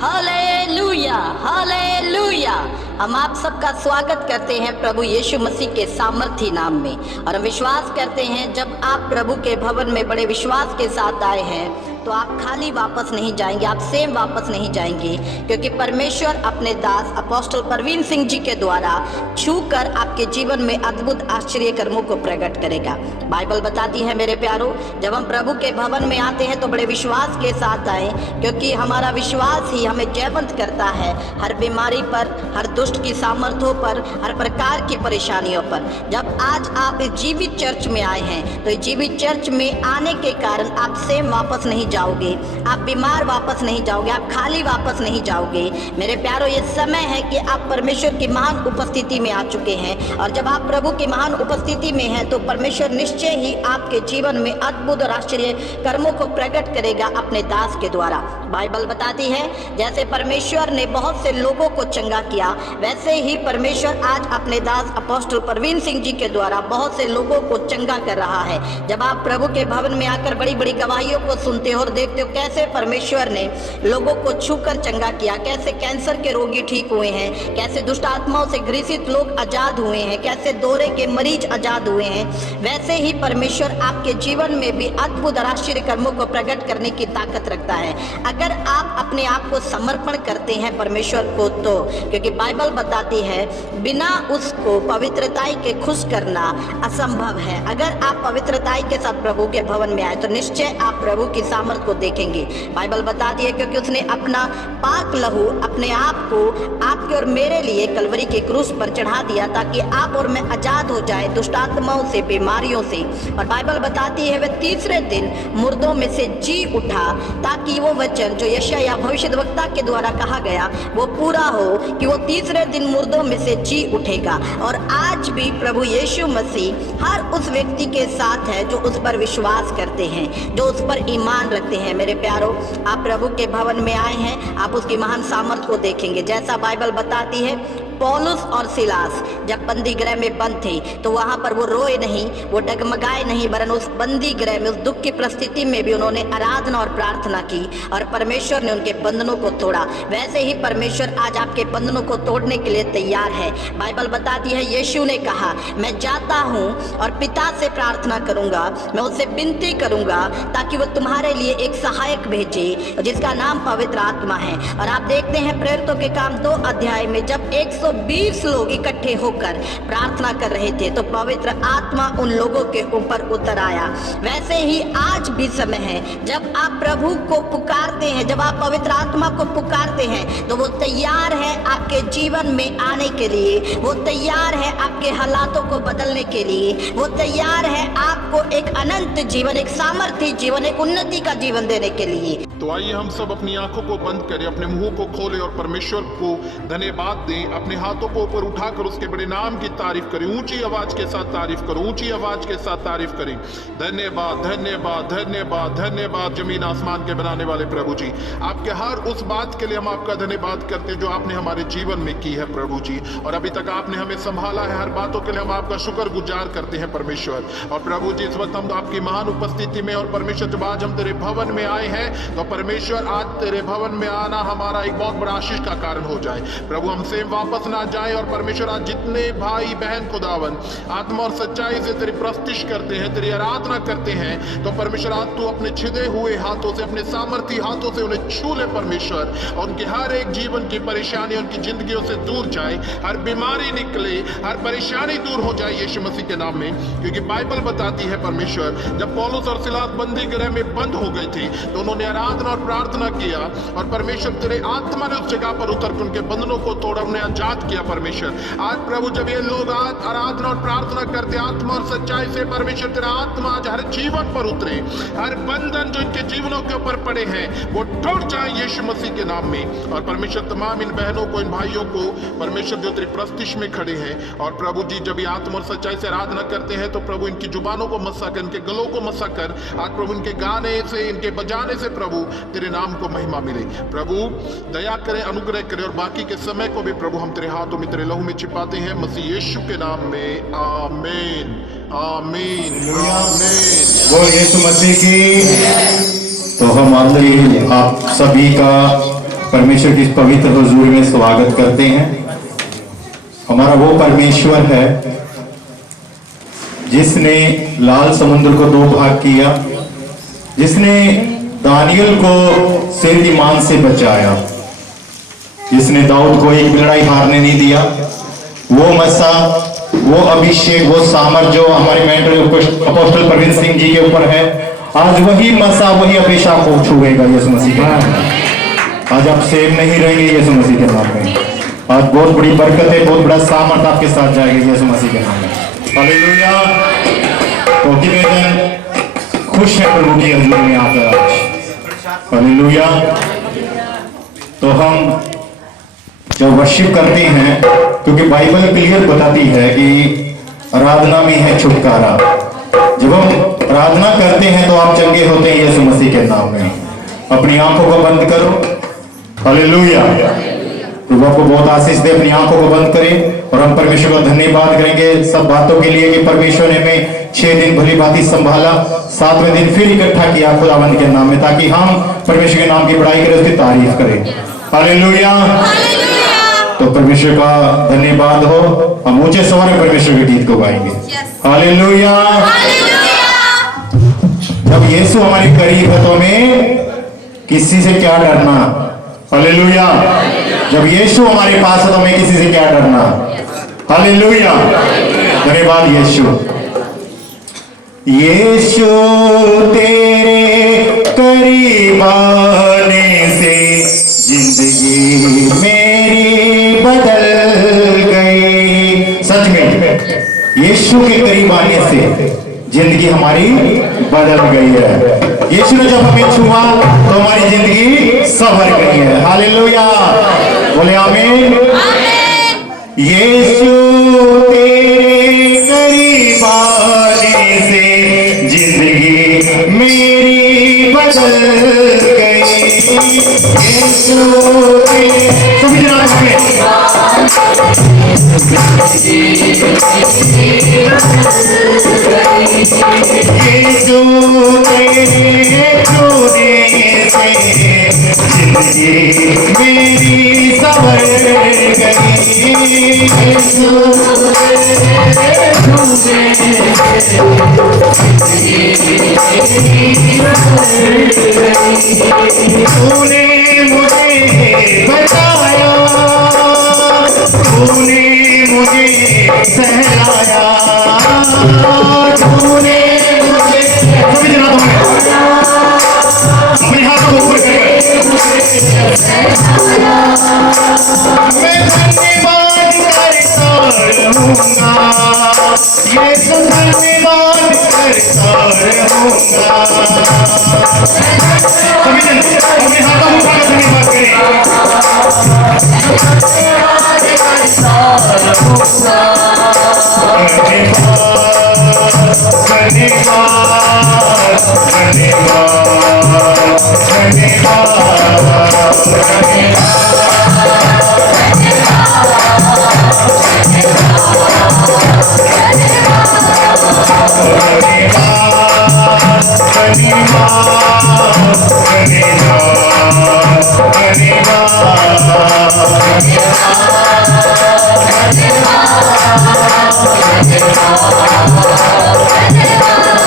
Hallelujah, hallelujah. हम आप सबका स्वागत करते हैं प्रभु यीशु मसीह के सामर्थी नाम में, और हम विश्वास करते हैं जब आप प्रभु के भवन में बड़े विश्वास के साथ आए हैं तो आप खाली वापस नहीं जाएंगे, आप सेम वापस नहीं जाएंगे, क्योंकि परमेश्वर अपने दास अपोस्टल परवीन सिंह जी के द्वारा छूकर आपके जीवन में अद्भुत आश्चर्य कर्मों को प्रकट करेगा। बाइबल बताती है मेरे प्यारों, जब हम प्रभु के भवन में आते हैं तो बड़े विश्वास के साथ आए, क्योंकि हमारा विश्वास ही हमें जयवंत करता है हर बीमारी पर, हर दुष्ट की सामर्थ्यों पर, हर प्रकार की परेशानियों पर। जब आज आप इस जीवित चर्च में आए हैं तो इस जीवित चर्च में आने के कारण आप सेम वापस नहीं जाओगे, आप बीमार वापस नहीं जाओगे, आप खाली वापस नहीं जाओगे। मेरे प्यारों, ये समय है कि आप परमेश्वर की महान उपस्थिति में आ चुके हैं, और जब आप प्रभु की महान उपस्थिति में हैं तो परमेश्वर निश्चय ही आपके जीवन में अद्भुत और आश्चर्य कर्मों को प्रकट करेगा अपने दास के द्वारा। बाइबल बताती है जैसे परमेश्वर ने बहुत से लोगों को चंगा किया, वैसे ही परमेश्वर आज अपने दास अपोस्टल परवीन सिंह जी के द्वारा बहुत से लोगों को चंगा कर रहा है। जब आप प्रभु के भवन में आकर बड़ी बड़ी गवाहियों को सुनते हो और देखते हो कैसे परमेश्वर ने लोगों को छूकर चंगा किया, कैसे कैंसर के रोगी ठीक हुए हैं, कैसे दुष्ट आत्माओं से ग्रसित लोग आजाद हुए हैं, कैसे दौरे के मरीज आजाद हुए हैं, वैसे ही परमेश्वर आपके जीवन में भी अद्भुत और आश्चर्य कर्मों को प्रकट करने की ताकत रखता है, अगर आप अपने आप को समर्पण करते हैं परमेश्वर को तो। क्योंकि बाइबल बताती है बिना उसको पवित्रताई के खुश करना असंभव है। अगर आप पवित्रताई के साथ प्रभु के भवन में आए तो निश्चय आप प्रभु की सामर्थ को देखेंगे। बाइबल बताती है क्योंकि उसने अपना पाक लहू अपने आप को आपके और मेरे लिए कलवरी के क्रूस पर चढ़ा दिया, ताकि आप और मैं आजाद हो जाए दुष्ट आत्माओं से, बीमारियों से। और बाइबल बताती है वह तीसरे दिन मुर्दों में से जी उठा, ताकि वो वचन जो यशायाह भविष्यद्वक्ता के द्वारा कहा गया वो पूरा हो कि वो तीसरे दिन मुर्दों में से जी उठेगा। और आज भी प्रभु यीशु मसीह हर उस व्यक्ति के साथ है जो उस पर विश्वास करते हैं, जो उस पर ईमान रखते हैं। मेरे प्यारों, आप प्रभु के भवन में आए हैं, आप उसकी महान सामर्थ को देखेंगे। जैसा बाइबल बताती है पौलुस और सिलास जब बंदी गृह में बंद थे तो वहां पर वो रोए नहीं, वो डगमगाए नहीं, वरन उस बंदी गृह में, उस दुख की परिस्थिति में भी उन्होंने आराधना और प्रार्थना की और परमेश्वर ने उनके बंधनों को तोड़ा। वैसे ही परमेश्वर आज आपके बंधनों को तोड़ने के लिए तैयार है। बाइबल बताती है यीशु ने कहा मैं जाता हूँ और पिता से प्रार्थना करूंगा, मैं उससे विनती करूंगा ताकि वो तुम्हारे लिए एक सहायक भेजे जिसका नाम पवित्र आत्मा है। और आप देखते हैं प्रेरितों के काम 2 अध्याय में जब 120 लोग इकट्ठे होकर प्रार्थना कर रहे थे तो पवित्र आत्मा उन लोगों के ऊपर उतर आया। वैसे ही आज भी समय है जब आप प्रभु को पुकारते हैं, जब आप पवित्र आत्मा को पुकारते हैं तो वो तैयार है आपके जीवन में आने के लिए, वो तैयार है आपके हालातों को बदलने के लिए, वो तैयार है आपको एक अनंत जीवन, एक सामर्थ्य जीवन, एक उन्नति का जीवन देने के लिए। तो आइए हम सब अपनी आंखों को बंद करें, अपने मुंह को खोलें और परमेश्वर को धन्यवाद दें। अपने हाथों को ऊपर उठाकर उसके बड़े नाम की तारीफ करें, ऊंची आवाज के साथ तारीफ करो, ऊंची आवाज के साथ तारीफ करें। धन्यवाद, धन्यवाद, धन्यवाद, धन्यवाद जमीन आसमान के बनाने वाले प्रभु जी, आपके हर उस बात के लिए हम आपका धन्यवाद करते हैं जो आपने हमारे जीवन में की है प्रभु जी, और अभी तक आपने हमें संभाला है। हर बातों के लिए हम आपका शुक्रगुजार करते हैं परमेश्वर। और प्रभु जी इस वक्त हम आपकी महान उपस्थिति में, और परमेश्वर जब आज हम तेरे भवन में आए हैं तो परमेश्वर आज तेरे भवन में आना हमारा एक बहुत बड़ा आशीष का कारण हो जाए। प्रभु हमसे वापस ना जाए, और परमेश्वर आज जितने भाई बहन खुदावन आत्मा और सच्चाई से तेरी प्रस्तुति करते हैं, तेरी आराधना करते हैं, तो परमेश्वर आज तू अपने छिदे हुए हाथों से, अपने सामर्थी हाथों से उन्हें छू ले परमेश्वर, और उनके हर एक जीवन की परेशानी उनकी जिंदगियों से दूर जाए, हर बीमारी निकले, हर परेशानी दूर हो जाए यीशु मसीह के नाम में। क्योंकि बाइबल बताती है परमेश्वर जब पौलुस और सिलास बंदी गृह में बंद हो गए थे तो उन्होंने आराधना और प्रार्थना किया, और परमेश्वर तेरे आत्मा ने उस जगह पर उतर के उनके बंधनों को तोड़ा, उन्हें आजाद किया परमेश्वर। आज प्रभु जब ये लोग आज आराधना और प्रार्थना करते आत्मा और सच्चाई से, परमेश्वर तेरा आत्मा आज हर जीवन पर उतरे, हर बंधन जो इनके जीवनों के ऊपर पड़े हैं वो टूट जाए यीशु मसीह के नाम में। और परमेश्वर तमाम इन बहनों को, इन भाइयों को परमेश्वर जो तेरी प्रस्तिश में खड़े हैं, और प्रभु जी जब ये आत्मा और सच्चाई से आराधना करते हैं तो प्रभु इनकी जुबानों को मसा कर, इनके गलों को मसा कर, आज प्रभु इनके गाने से, इनके बजाने से प्रभु तेरे नाम को महिमा मिले। प्रभु दया करे, अनुग्रह करे, और बाकी के समय को भी प्रभु हम तेरे हाथों में, तेरे लहू में छिपाते हैं मसीह यीशु के नाम में। आमीन, आमीन, आमीन। वो यीशु मसीह की। तो हम आंदरी आप सभी का परमेश्वर की इस पवित्र हुजूर में स्वागत करते हैं। हमारा वो परमेश्वर है जिसने लाल समुद्र को दो भाग किया, जिसने दानियल को सिर की मान से बचाया, जिसने दाऊद को एक भी लड़ाई हारने नहीं दिया। वो मसा, वो अभिषेक, वो सामर्थ जो हमारे मेंटर अपोस्टल प्रवीण सिंह जी के ऊपर है, आज वही मसा, वही अभिषेक को छुएगा यीशु मसीह के नाम में। आज आप सेव नहीं रहेंगे यीशु मसीह के नाम में। आज बहुत बड़ी बरकत है, बहुत बड़ा सामर्थ आपके साथ जाएगा यीशु मसीह के नाम में। हालेलुया। तो कितने जन खुश है प्रभु की हजूरी में आकर आज? हालेलुया। तो हम जब वर्शिप करते हैं, क्योंकि बाइबल क्लियर बताती है कि आराधना में है छुटकारा। जब हम आराधना करते हैं तो आप चंगे होते हैं यीशु मसीह के नाम में। अपनी आंखों को बंद करो। हालेलुया। प्रभु आपको बहुत आशीष दे। अपनी आंखों को बंद करें और हम परमेश्वर का धन्यवाद करेंगे सब बातों के लिए कि परमेश्वर ने हमें 6 दिन भली भांति संभाला, 7वें दिन फिर इकट्ठा किया खुदावंद के नाम में, ताकि हम परमेश्वर के नाम की बड़ाई करें, उसकी तारीफ करें। हालेलुया। तो परमेश्वर का धन्यवाद हो। हम ऊंचे स्वर में परमेश्वर के गीत को गाएंगे। हालेलुया। जब यीशु हमारे करीब है तो हमें किसी से क्या डरना? हालेलुया। जब यीशु हमारे पास है तो हमें किसी से क्या डरना? हालेलुया। धन्यवाद यीशु। यीशु तेरे करीब आने से जिंदगी मेरी बदल गई। सच में यीशु के करीब आने से जिंदगी हमारी बदल गई है। यीशु ने जब हमें छुआ तो हमारी जिंदगी संवर गई है। हालेलुया। बोले आमीन। यीशु तेरे करीब आने से जिंदगी मेरी बदल गई। यीशु सभी जना यीशु तेरे छूने से जिंदगी मेरी संवर गई। यीशु तेरे छूने से तूने मुझे बचाया, तूने मुझे सहलाया, तूने मुझे सभी जना अपने हाथों को ऊपर करके मैं धन्यवाद करता रहूंगा, ये धन्यवाद करता रहूंगा। सभी जन अपने हाथों को उठाकर धन्यवाद करें।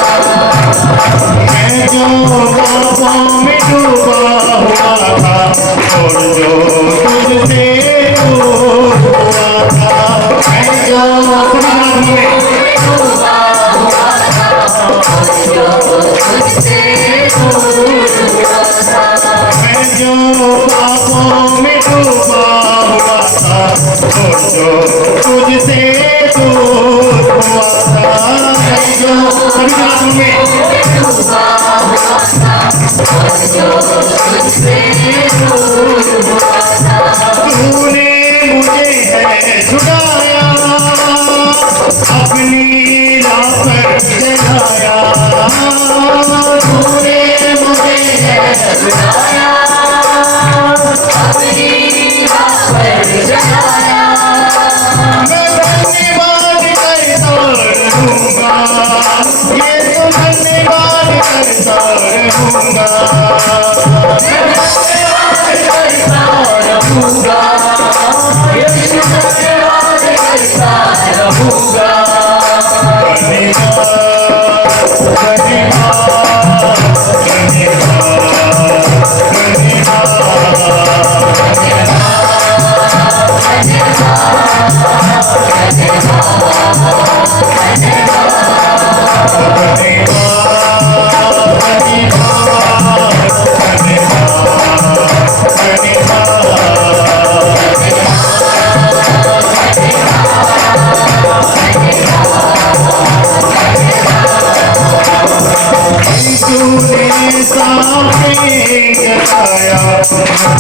मैं जो पापों में डूबा हुआ था और जो तुझसे दूर हुआ था, मैं जो डूबा हुआ था और जो तुझसे दूर हुआ था, मैं जो पापों में डूबा हुआ था और जो तुझसे दूर हुआ था, मैं जो सभी रातों में तूने मुझे है छुड़ाया, अपनी राह पर चलाया, तूने मुझे है छुड़ाया, अपनी राह पर चलाया। मैं धन्यवाद करता रहूंगा, ये तो धन्यवाद करता रहूंगा। रहूंगा, यीशु धन्यवाद करता रहूंगा।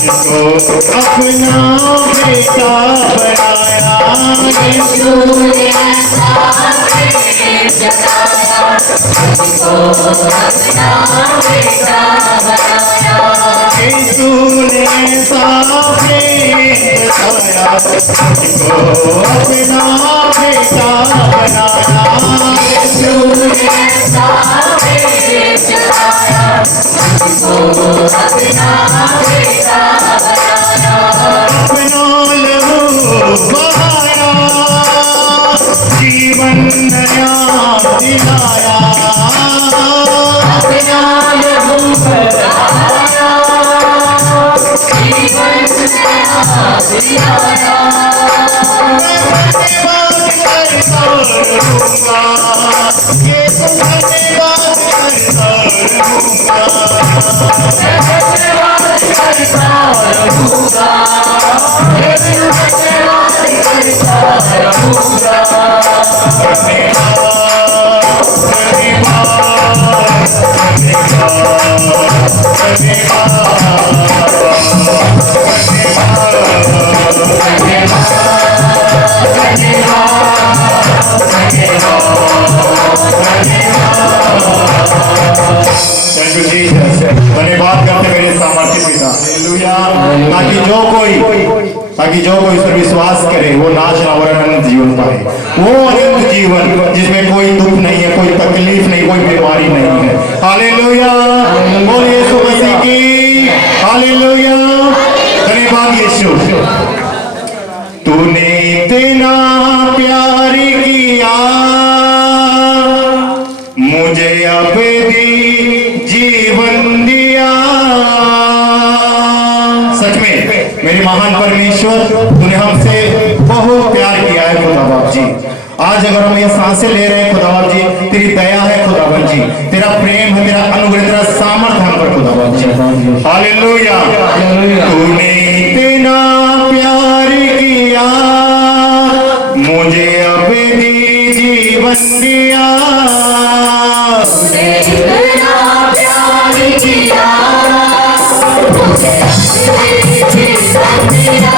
मुझको अपना बेटा बनाया, यीशु ने ऐसा प्रेम जताया, मुझको अपना बेटा बनाया, यीशु ने ऐसा प्रेम जताया, मुझको अपना बेटा बनाया, यीशु ने ऐसा प्रेम जताया, मुझको अपना बेटा बनाया, अपना लहू बहाया, जीवन नया दिलाया, अपना लहू बहाया, जीवन नया दिलाया, धन्यवाद करता रहूंगा, ये धन्यवाद करता रहूंगा, धन्यवाद करता रहूंगा, ये धन्यवाद करता रहूंगा, धन्यवाद करते मेरे सामर्थ्य पिता, ताकि जो कोई इस पर विश्वास करे वो नाश ना और अनंत जीवन पाए, वो अनंत जीवन जिसमें कोई दुख नहीं है, कोई तकलीफ नहीं, कोई बीमारी नहीं है। हालेलुया, बोलिए यीशु मसीह की हालेलुया। धन्यवाद यीशु, तूने इतना प्यार किया मुझे, अब भी जीवन दिया। सच में मेरे महान परमेश्वर, तूने हमसे बहुत प्यार किया है खुदा बाप जी। आज अगर हम ये सांसें ले रहे हैं खुदा बाप जी, तेरी दया है खुदा बाप जी, तेरा प्रेम है, तेरा अनुग्रह, तेरा सामर्थ्य हम पर खुदा बाप जी। हालेलुया, तूने इतना प्यार किया मुझे, अब भी जीवन दिया। इतना प्यार किया मुझे, जीवन दिया।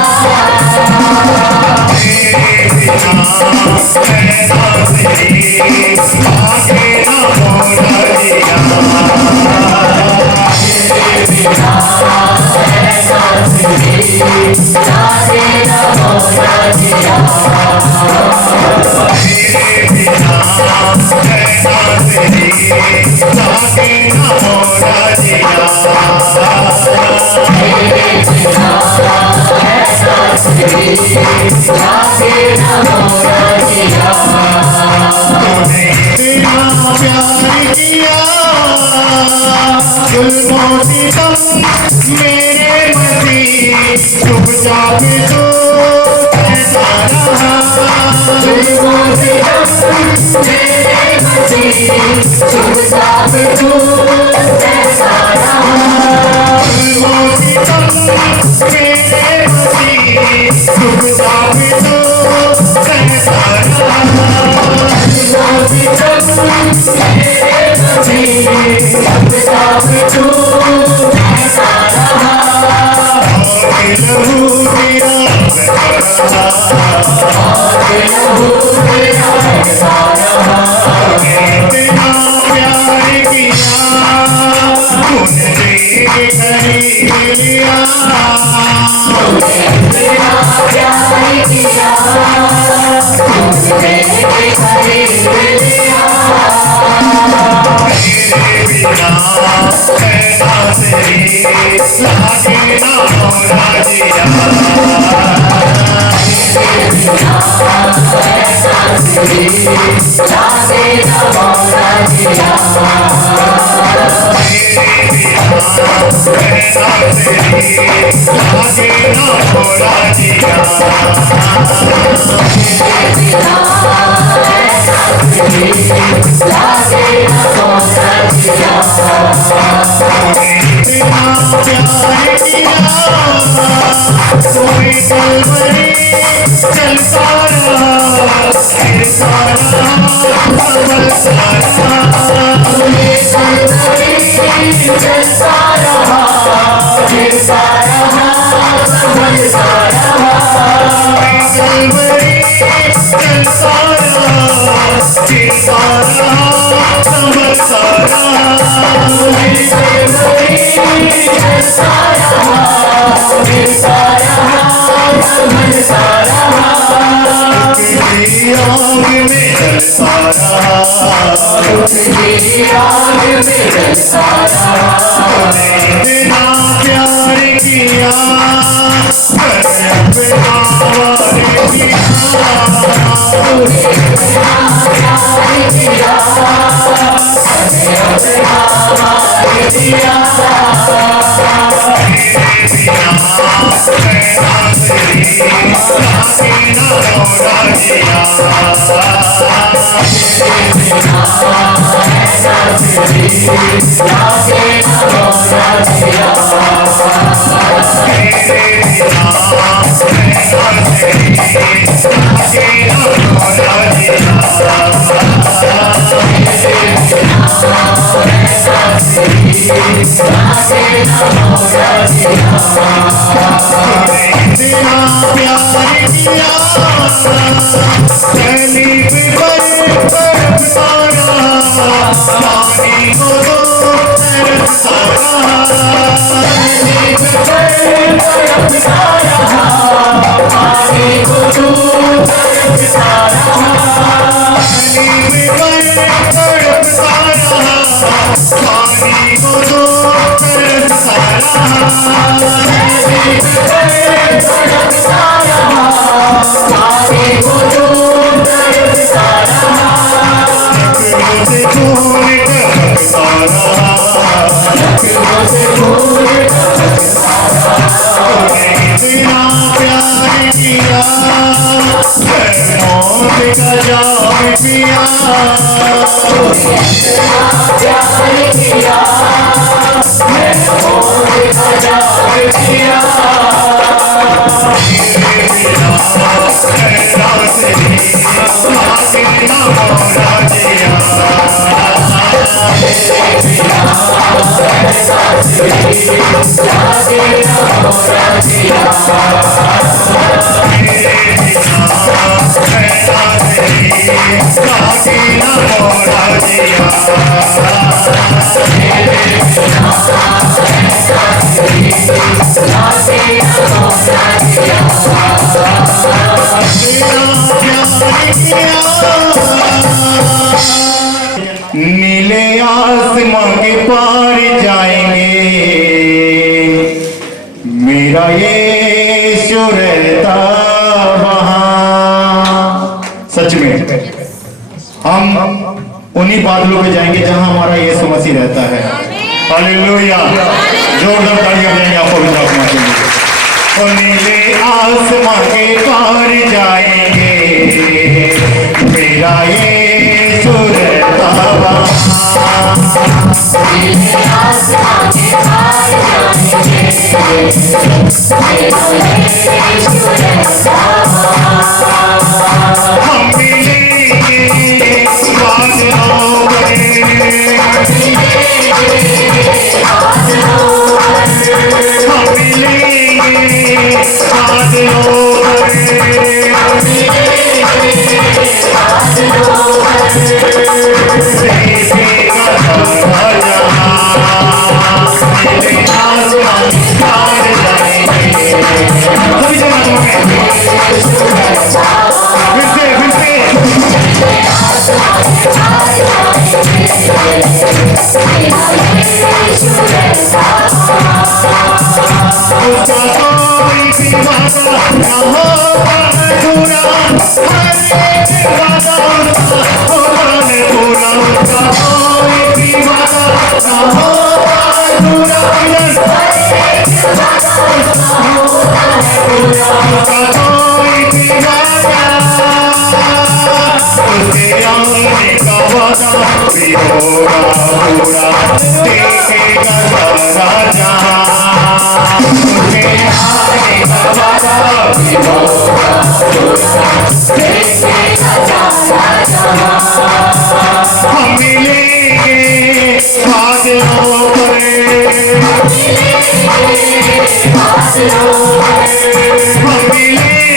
मेरे मसीह चुपचाप तो ऐसा रहा, मेरे मसीह चुपचाप तो ऐसा रहा, मेरे मसीह चुपचाप तो ऐसा रहा, लागे ना मोरा जिया। ससुरी लागे ना मोरा जिया नीले आसमां के पार जाएंगे, मेरा यीशु रहता वहां। सच में हम उन्हीं बादलों पे जाएंगे जहां हमारा यीशु मसीह रहता है। हालेलुया, जोरदार तालियां बजाएंगे आप पवित्र आत्मा के लिए। और नीले आसमां के पार जाएंगे, मेरा यीशु रहता वहां। हम मिलेंगे बादलों में, हम मिलेंगे बादलों में कोई भी वादा ना होता है पूरा उसका कोई भी वादा उसके आने का वादा भी होगा पूरा देखेगा सारा जहां उसके आने का वादा भी होगा पूरा देखेगा सारा जहां हम मिलेंगे बादलों पर हम मिलेंगे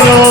बादलों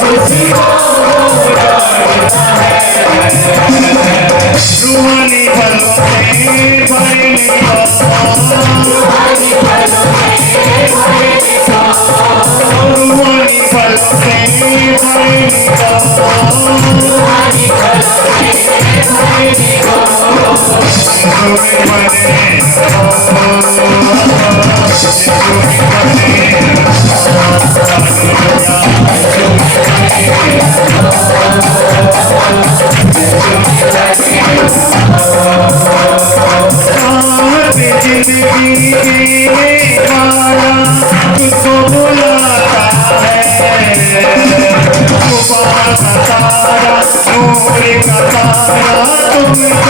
Hallelujah. गुड़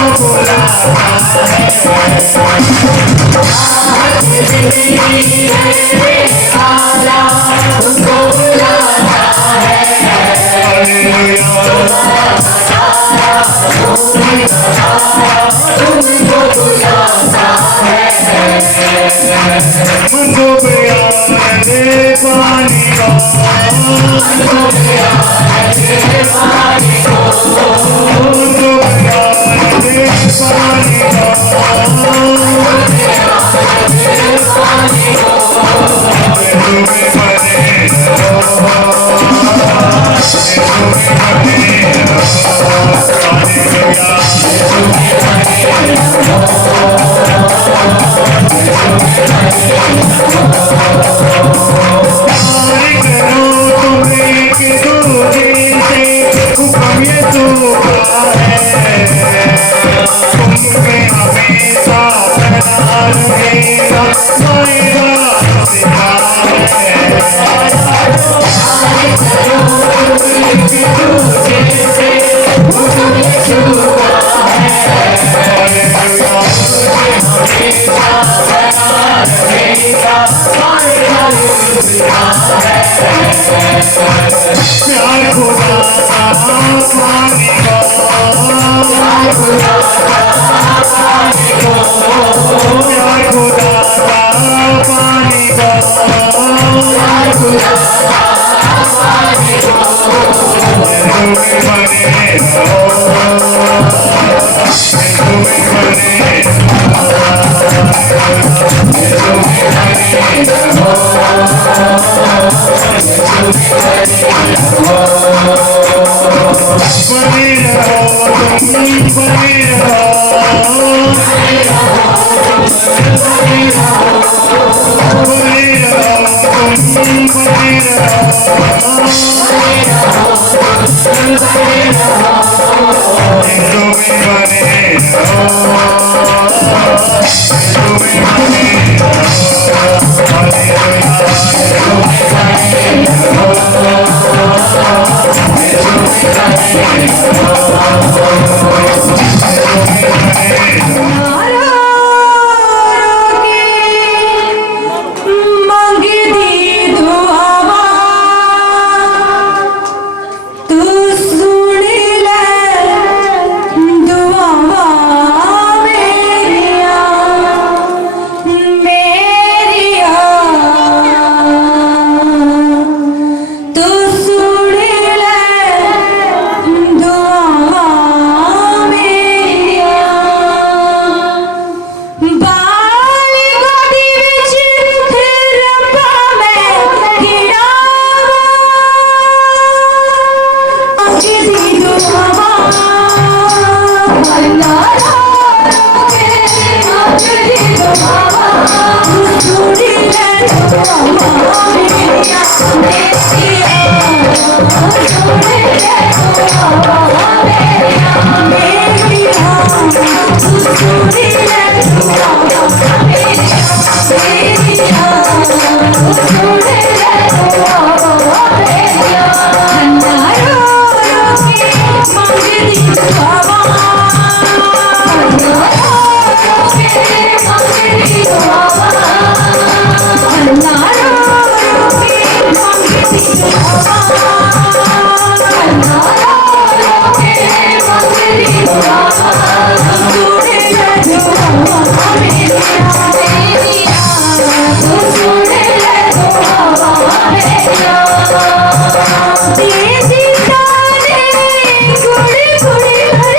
गुड़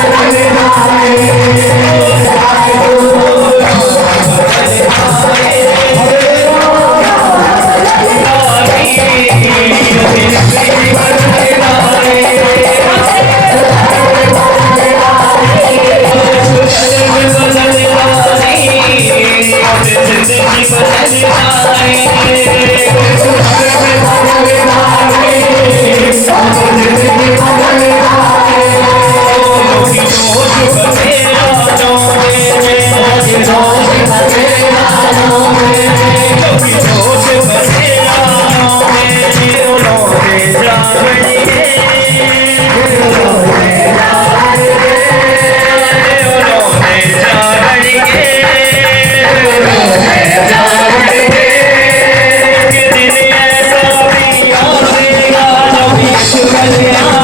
Hallelujah. Jai Shri Ram,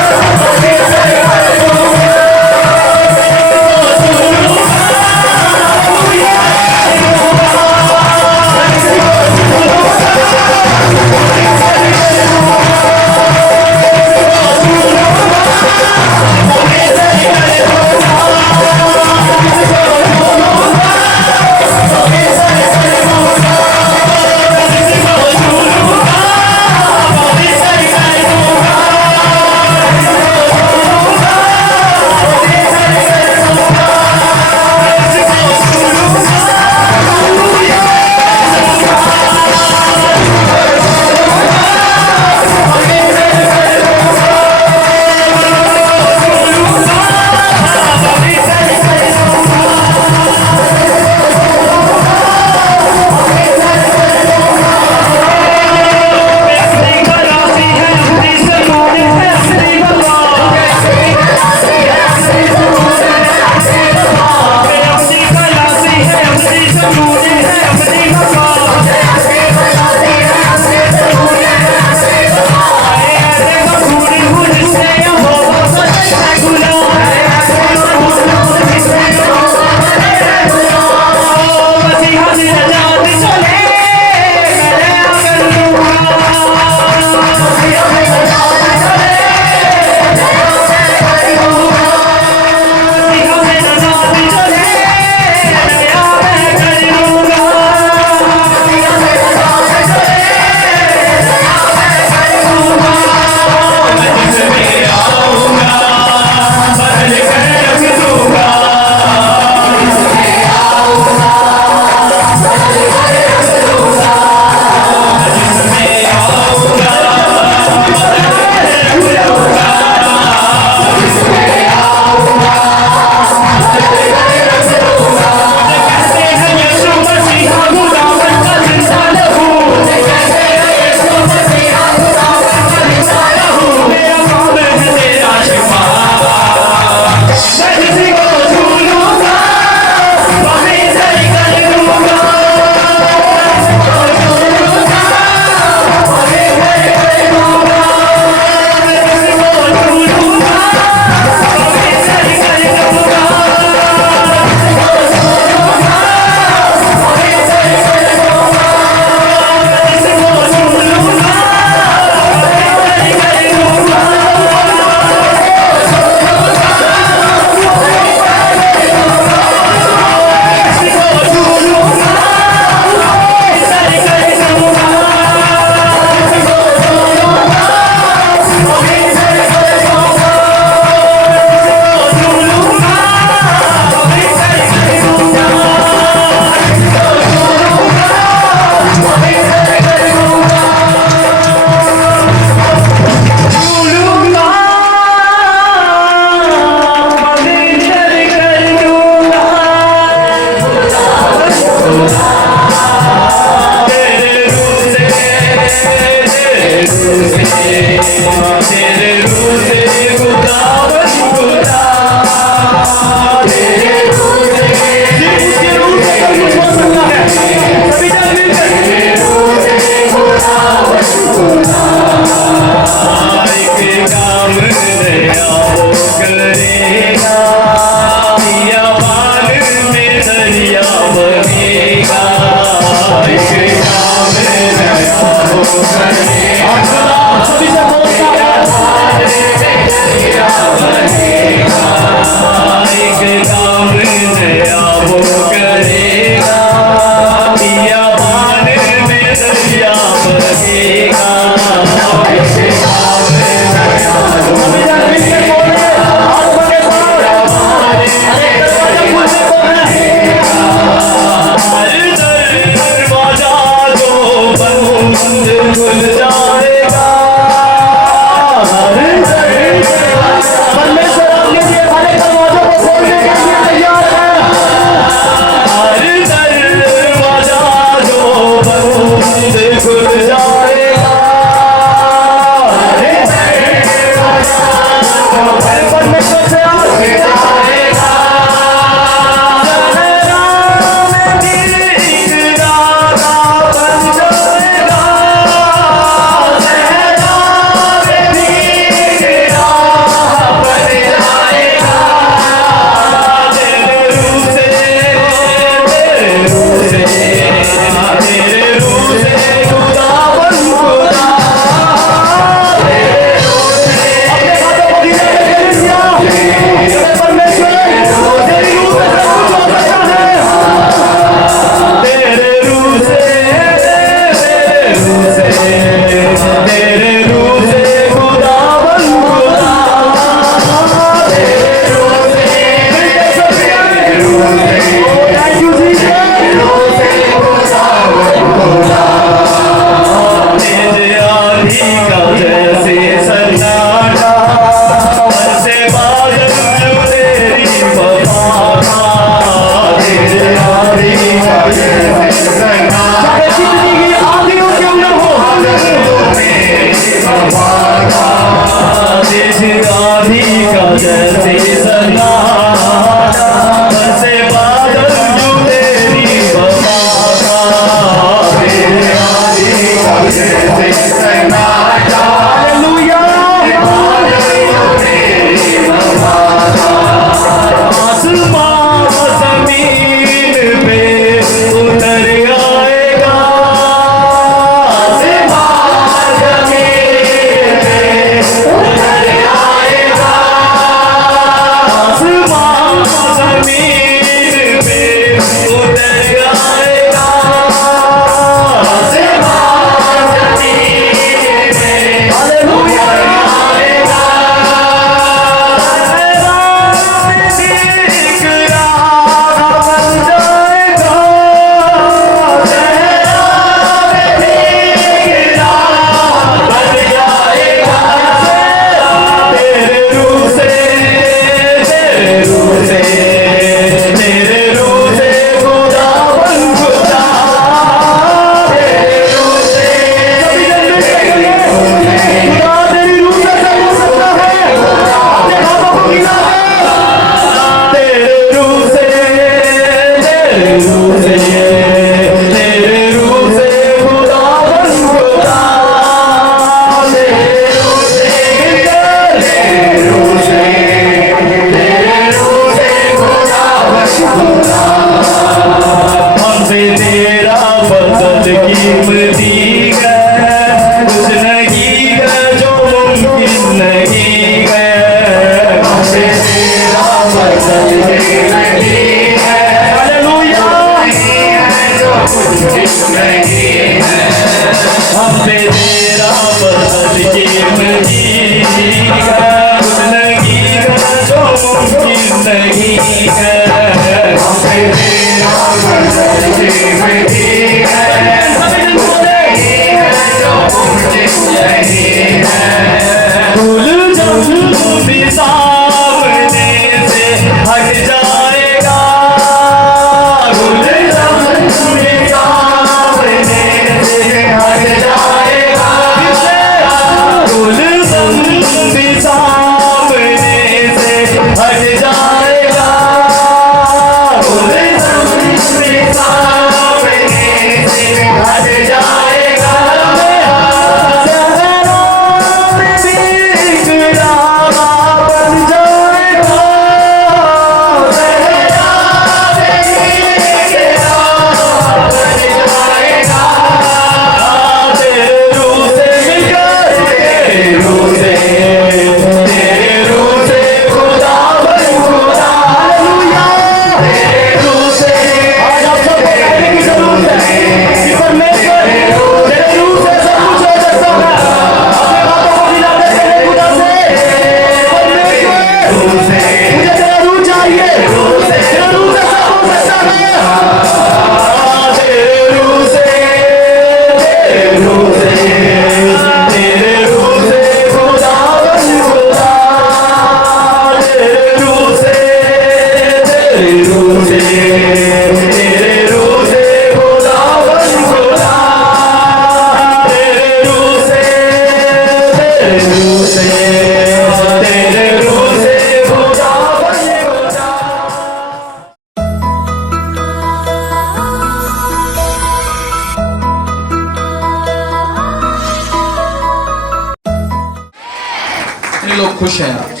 लोग खुश हैं आज?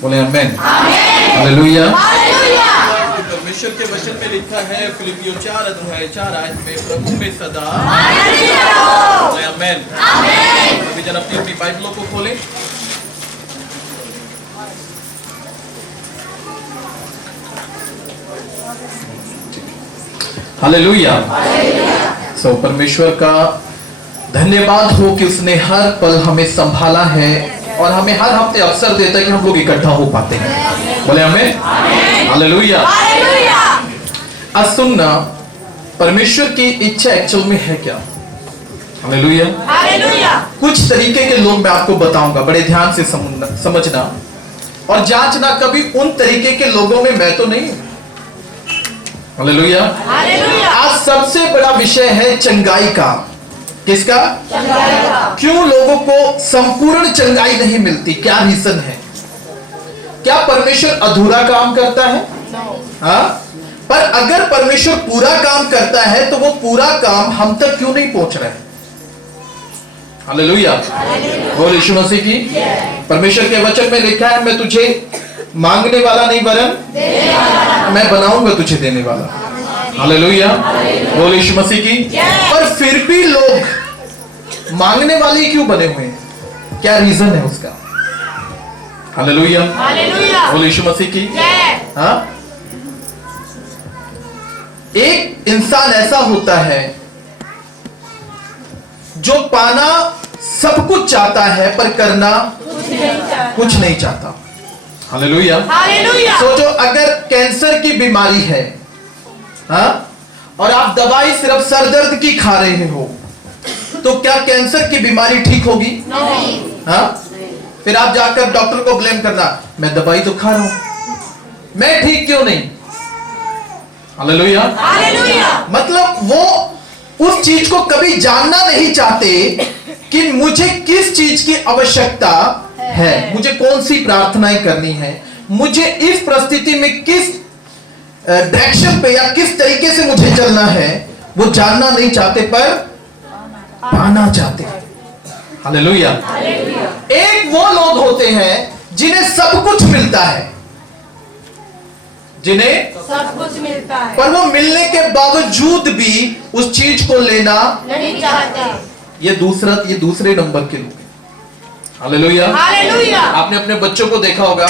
बोले आमेन। हालेलुया। परमेश्वर के वचन में लिखा है फिलिपियों 4:4 में प्रभु में सदा बोले आमेन। अभी जन अपनी अपनी बाइबलों को खोलें। हालेलुया। सो परमेश्वर का धन्यवाद हो कि उसने हर पल हमें संभाला है और हमें हर हफ्ते अवसर देता है कि हम लोग इकट्ठा हो पाते हैं। बोले आमेन। हालेलुया। आज सुनना, परमेश्वर की इच्छा एक्चुअल में है क्या? हालेलुया। कुछ तरीके के लोग मैं आपको बताऊंगा, बड़े ध्यान से समझना और जांचना। कभी उन तरीके के लोगों में मैं तो नहीं हूं। हालेलुया। आज सबसे बड़ा विषय है चंगाई का। किसका? चंगाई का। क्यों लोगों को संपूर्ण चंगाई नहीं मिलती? क्या रीजन है? क्या परमेश्वर अधूरा काम करता है? हाँ, पर अगर परमेश्वर पूरा काम करता है तो वो पूरा काम हम तक क्यों नहीं पहुंच रहा है? हालेलुया। बोल यीशु मसीह की। परमेश्वर के वचन में लिखा है, मैं तुझे मांगने वाला नहीं वरन मैं बनाऊंगा तुझे देने वाला। हालेलुया। बोल यीशु मसीह की। पर फिर भी लोग मांगने वाले क्यों बने हुए हैं? क्या रीजन है उसका? हालेलुया। बोल यीशु मसीह की। हाँ, एक इंसान ऐसा होता है जो पाना सब कुछ चाहता है पर करना कुछ नहीं चाहता। हालेलुया। सोचो, अगर कैंसर की बीमारी है, हाँ, और आप दवाई सिर्फ सर दर्द की खा रहे हो, तो क्या कैंसर की बीमारी ठीक होगी? नहीं। हाँ, फिर आप जाकर डॉक्टर को ब्लेम करना, मैं दवाई तो खा रहा हूं, मैं ठीक क्यों नहीं? हालेलुया। मतलब वो उस चीज को कभी जानना नहीं चाहते कि मुझे किस चीज की आवश्यकता है, मुझे कौन सी प्रार्थनाएं करनी है, मुझे इस परिस्थिति में किस डायरेक्शन पे या किस तरीके से मुझे चलना है, वो जानना नहीं चाहते पर पाना चाहते हैं। हालेलुया। एक वो लोग होते हैं जिन्हें सब कुछ मिलता है, जिन्हें सब कुछ मिलता है, पर वो मिलने के बावजूद भी उस चीज को लेना नहीं चाहते। ये दूसरे नंबर के लोग। हालेलुया। आपने अपने बच्चों को देखा होगा,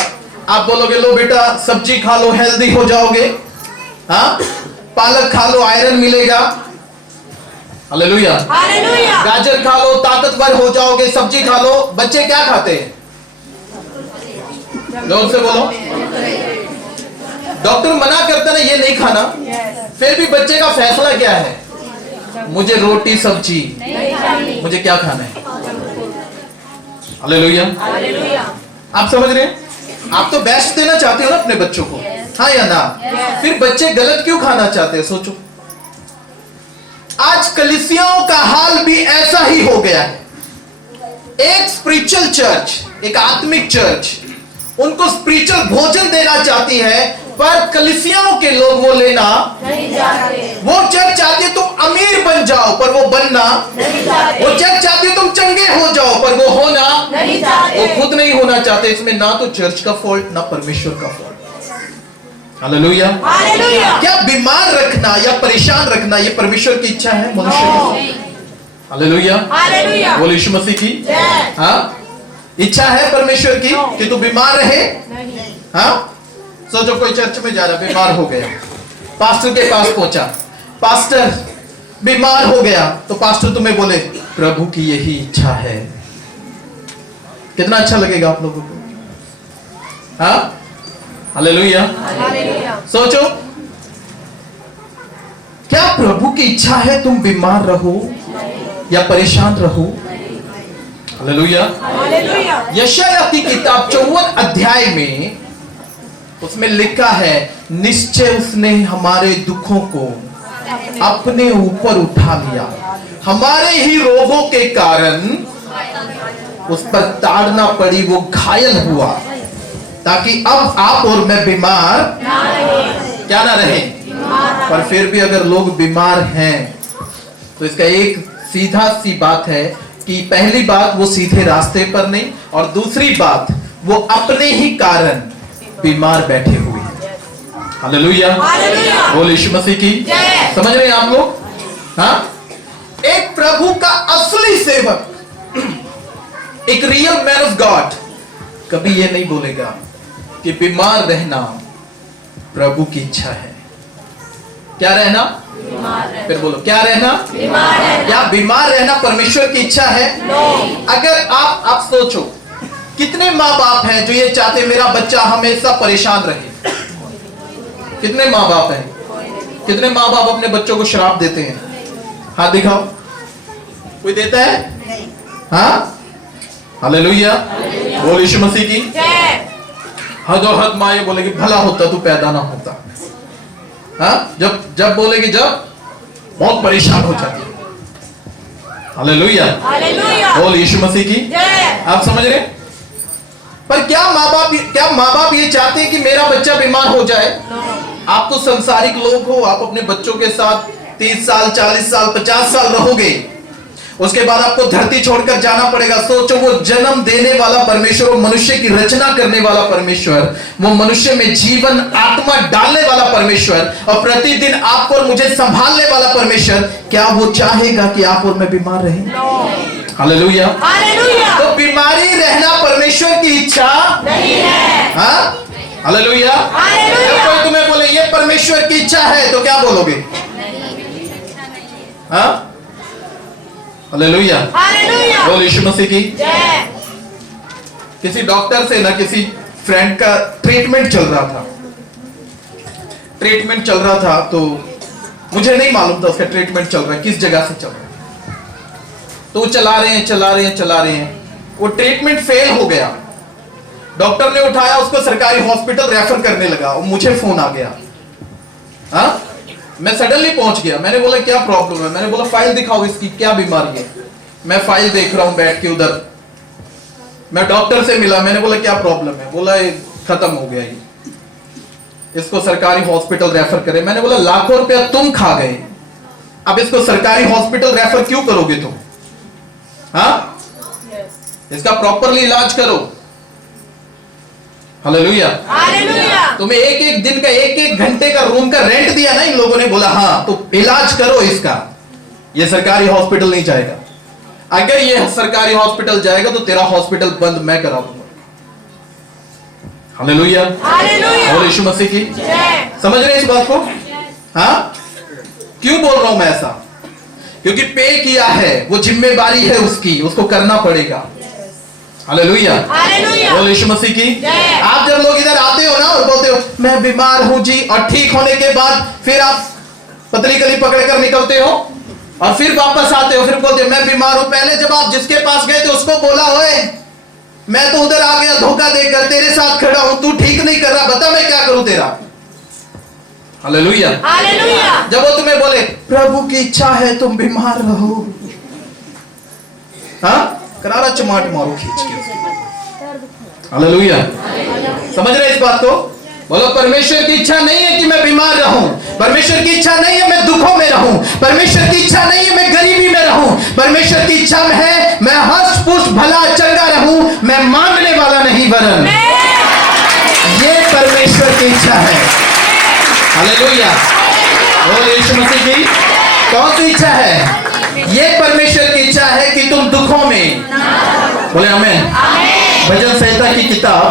आप बोलोगे लो बेटा सब्जी खा लो हेल्दी हो जाओगे, हाँ, पालक खा लो आयरन मिलेगा। हालेलुया। गाजर खा लो ताकतवर हो जाओगे, सब्जी खा लो। बच्चे क्या खाते हैं? जोर से बोलो। डॉक्टर मना करता ना ये नहीं खाना, फिर भी बच्चे का फैसला क्या है? मुझे रोटी सब्जी, मुझे क्या खाना है? हालेलुया। आप समझ रहे हैं? आप तो बेस्ट देना चाहते हो ना अपने बच्चों को, हाँ या ना? फिर बच्चे गलत क्यों खाना चाहते हैं? सोचो, आज कलीसियाओं का हाल भी ऐसा ही हो गया है। एक स्पिरिचुअल चर्च, एक आत्मिक चर्च उनको स्पिरिचुअल भोजन देना चाहती है, पर कलीसियाओं के लोग वो लेना नहीं चाहते। वो चर्च चाहती है तुम अमीर बन जाओ, पर वो बनना नहीं चाहते। वो चर्च चाहती है तुम चंगे हो जाओ, पर वो होना नहीं चाहते। वो खुद नहीं होना चाहते। इसमें ना तो चर्च का फॉल्ट ना परमेश्वर का फॉल्ट। हालेलुया। क्या बीमार रखना या परेशान रखना ये परमेश्वर की इच्छा है मनुष्य की? हालेलुया। बोल यीशु मसीह की। हाँ, इच्छा है परमेश्वर की कि तू बीमार रहे? हाँ, सोचो कोई चर्च में जा रहा, बीमार हो गया, पास्टर के पास पहुंचा, पास्टर बीमार हो गया, तो पास्टर तुम्हें बोले प्रभु की यही इच्छा है। कितना अच्छा लगेगा आप लोगों को? हाँ, हालेलुया। सोचो, क्या प्रभु की इच्छा है तुम बीमार रहो या परेशान रहो? हालेलुया। यशायाह की किताब 54 अध्याय में उसमें लिखा है, निश्चय उसने हमारे दुखों को अपने ऊपर उठा लिया, हमारे ही रोगों के कारण उस पर ताड़ना पड़ी, वो घायल हुआ, ताकि अब आप और मैं बीमार क्या ना रहे। पर फिर भी अगर लोग बीमार हैं तो इसका एक सीधा सी बात है कि पहली बात वो सीधे रास्ते पर नहीं, और दूसरी बात वो अपने ही कारण बीमार बैठे हुए हैं। हालेलुया, बोल यीशु मसीह की। समझ रहे हैं आप लोग? हाँ, एक प्रभु का असली सेवक, एक रियल मैन ऑफ गॉड कभी ये नहीं बोलेगा कि बीमार रहना प्रभु की इच्छा है। क्या रहना? फिर बोलो, क्या रहना? क्या बीमार रहना परमेश्वर की इच्छा है? अगर आप सोचो, कितने माँ बाप हैं जो ये चाहते मेरा बच्चा हमेशा परेशान रहे? कितने माँ बाप हैं? कितने माँ बाप अपने बच्चों को श्राप देते हैं? हाथ दिखाओ, कोई देता है? हाँ, हालेलुया, बोल यीशु मसीह की। हदो हद माँ ये बोलेगी भला होता तू पैदा ना होता। हाँ, जब बोलेगी, जब बहुत परेशान हो जाती है। हालेलुया, बोल यीशु मसीह की। आप समझ रहे? पर क्या माँ बाप ये चाहते हैं कि मेरा बच्चा बीमार हो जाए? आप तो संसारिक लोग हो, आप अपने बच्चों के साथ 30 साल 40 साल 50 साल रहोगे, उसके बाद आपको धरती छोड़कर जाना पड़ेगा। सोचो, वो जन्म देने वाला परमेश्वर, वो मनुष्य की रचना करने वाला परमेश्वर, वो मनुष्य में जीवन आत्मा डालने वाला परमेश्वर और प्रतिदिन आपको और मुझे संभालने वाला परमेश्वर, क्या वो चाहेगा कि आप और मैं बीमार रहें? हालेलुया, तो बीमारी रहना परमेश्वर की इच्छा नहीं है। हाँ, हालेलुया। जब कोई तुम्हें बोले ये परमेश्वर की इच्छा है तो क्या बोलोगे? हाँ, हालेलुया, बोल यीशु मसीह की। किसी डॉक्टर से ना किसी फ्रेंड का ट्रीटमेंट चल रहा था तो मुझे नहीं मालूम था उसका ट्रीटमेंट चल रहा है किस जगह से चल रहा है। तो चला रहे हैं, वो ट्रीटमेंट फेल हो गया। डॉक्टर ने उठाया उसको सरकारी हॉस्पिटल रेफर करने लगा और मुझे फोन आ गया। हाँ, मैं सडनली पहुंच गया। मैंने बोला क्या प्रॉब्लम है? मैंने बोला फाइल दिखाओ इसकी, क्या बीमारी है? मैं फाइल देख रहा हूं बैठ के उधर। मैं डॉक्टर से मिला, मैंने बोला क्या प्रॉब्लम है? बोला ये खत्म हो गया, इसको सरकारी हॉस्पिटल रेफर करें। मैंने बोला लाखों रुपया तुम खा गए, अब इसको सरकारी हॉस्पिटल रेफर क्यों करोगे तुम? हाँ, इसका प्रॉपरली इलाज करो। हालेलुया, तुम्हें एक दिन का एक घंटे का रूम का रेंट दिया ना इन लोगों ने, बोला हाँ तो इलाज करो इसका, ये सरकारी हॉस्पिटल नहीं जाएगा। अगर ये सरकारी हॉस्पिटल जाएगा तो तेरा हॉस्पिटल बंद मैं करा दूंगा। हालेलुया, बोल यीशु मसीह की। समझ रहे इस बात को? हाँ, क्यों बोल रहा हूं मैं ऐसा? क्योंकि पे किया है, वो जिम्मेदारी है उसकी, उसको करना पड़ेगा। हालेलुया, बोल यीशु मसीह की। आप जब लोग इधर आते हो ना और बोलते हो मैं बीमार हूं जी, और ठीक होने के बाद फिर आप पतली गली पकड़कर निकलते हो और फिर वापस आते हो, फिर बोलते हो मैं बीमार हूं। पहले जब आप जिसके पास गए थे उसको बोला ओए मैं तो उधर आ गया धोखा देकर, तेरे साथ खड़ा हूं, तू ठीक नहीं कर रहा, बता मैं क्या करूं तेरा? हालेलुया, जब वो तुम्हें बोले प्रभु की इच्छा है तुम बीमार रहो, हाँ, करारा चमाट मारो खींच के। हालेलुया, समझ रहे इस बात को? बोलो परमेश्वर की इच्छा नहीं है कि मैं बीमार रहूं, परमेश्वर की इच्छा नहीं है मैं दुखों में रहूं, परमेश्वर की इच्छा नहीं है मैं गरीबी में रहूं, परमेश्वर की इच्छा है मैं हष्ट पुष्ट भला चंगा रहूं, मैं मांगने वाला नहीं वरन। ये परमेश्वर की इच्छा है। हालेलुया, बोलो यीशु मसीह की। कौन सी इच्छा है? ये परमेश्वर की इच्छा है कि तुम दुखों में, बोले आमीन। भजन संहिता की किताब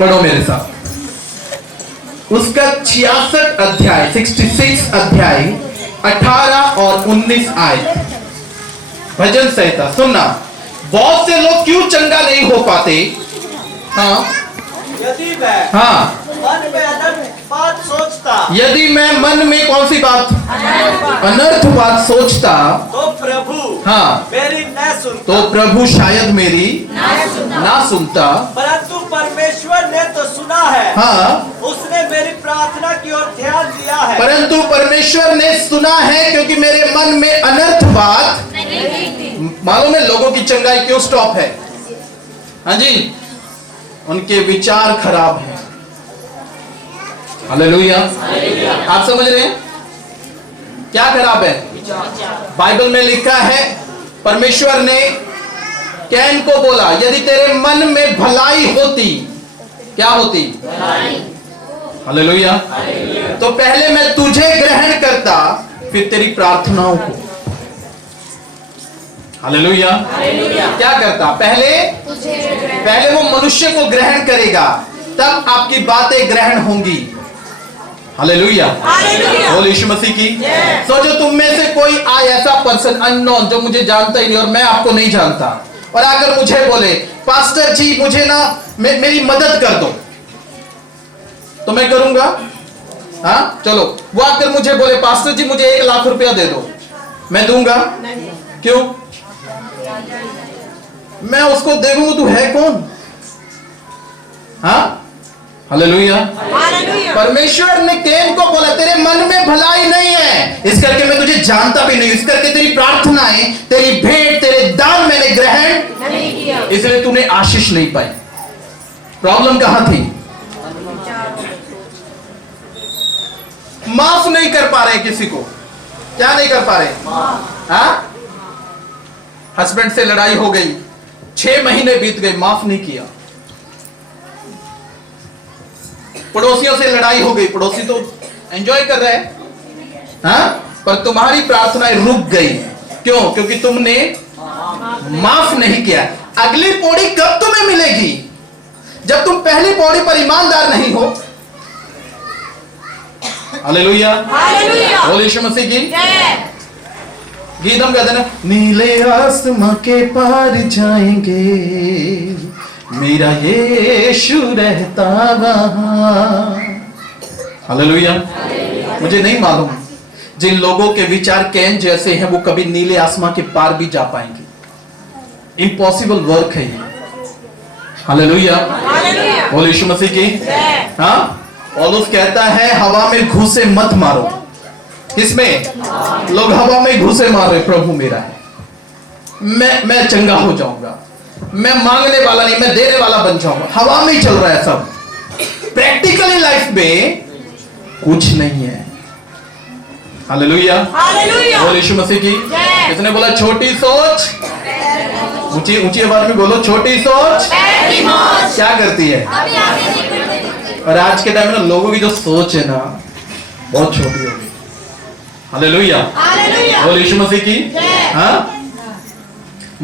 पढ़ो मेरे साथ, उसका 66 अध्याय 66 अध्याय 18 और 19 आयत। भजन संहिता सुनना। बहुत से लोग क्यों चंगा नहीं हो पाते? हाँ, यदि मैं हाँ, मन में अनर्थ बात सोचता, यदि मैं मन में कौन सी बात? अनर्थ बात सोचता तो प्रभु हाँ मेरी न सुनता, तो प्रभु शायद मेरी ना सुनता। परंतु परमेश्वर ने तो सुना है, हाँ, उसने मेरी प्रार्थना की ओर ध्यान दिया है। परंतु परमेश्वर ने सुना है क्योंकि मेरे मन में अनर्थ बात। मालूम है लोगों की चंगाई क्यों स्टॉप है? हाँ जी, उनके विचार खराब हैं। हालेलुया, आप समझ रहे हैं क्या खराब है? बाइबल में लिखा है परमेश्वर ने कैन को बोला यदि तेरे मन में भलाई होती, क्या होती? हालेलुया। तो पहले मैं तुझे ग्रहण करता, फिर तेरी प्रार्थनाओं को। हालेलुया। क्या करता? पहले वो मनुष्य को ग्रहण करेगा, तब आपकी बातें ग्रहण होंगी। हालेलुया। बोल यीशु मसीह की। सोचो तुम में से कोई आए ऐसा पर्सन अननोन जो मुझे जानता ही नहीं और मैं आपको नहीं जानता, और अगर मुझे बोले पास्टर जी मुझे ना मेरी मदद कर दो, तो मैं करूंगा? हाँ चलो। वो आकर मुझे बोले पास्टर जी मुझे 1 लाख रुपया दे दो, मैं दूंगा? क्यों? मैं उसको देखूंगा तू है कौन? हाँ हालेलुया। परमेश्वर ने कैन को बोला तेरे मन में भलाई नहीं है, इस करके मैं तुझे जानता भी नहीं, इस करके तेरी प्रार्थनाएं, तेरी भेंट, तेरे दान मैंने ग्रहण नहीं किया, इसलिए तूने आशीष नहीं पाई। प्रॉब्लम कहां थी? माफ नहीं कर पा रहे किसी को। क्या नहीं कर पा रहे? हाँ? हस्बैंड से लड़ाई हो गई, 6 महीने बीत गए, माफ नहीं किया। पड़ोसियों से लड़ाई हो गई, पड़ोसी तो एंजॉय कर रहे हैं, हाँ? पर तुम्हारी प्रार्थनाएं रुक गई। क्यों? क्योंकि तुमने माफ नहीं किया। अगली पौड़ी कब तुम्हें मिलेगी? जब तुम पहली पौड़ी पर ईमानदार नहीं हो। हालेलुया। बोल यीशु मसीह की। गीत हम कहते हैं, नीले आसमां के पार जाएंगे, मेरा यीशु रहता वहां। हालेलुया। मुझे नहीं मालूम जिन लोगों के विचार कैन जैसे हैं वो कभी नीले आसमां के पार भी जा पाएंगे। इम्पॉसिबल वर्क है ये। हालेलुया। बोल यीशु मसीह की। हाँ, पौलुस कहता है हवा में घूसे मत मारो। किसमें? लोग हवा में घूसे मार रहे, प्रभु मेरा है, मैं चंगा हो जाऊंगा, मैं मांगने वाला नहीं मैं देने वाला बन जाऊंगा। हवा में ही चल रहा है सब। प्रैक्टिकली लाइफ में कुछ नहीं है। हालेलुया। बोल यीशु मसीह की। किसने बोला छोटी सोच? ऊंची ऊंची आवाज में बोलो, छोटी सोच क्या करती है? और आज के टाइम में ना लोगों की जो सोच है ना बहुत छोटी हो गई। हालेलुया। बोल यीशु मसीह की। हाँ,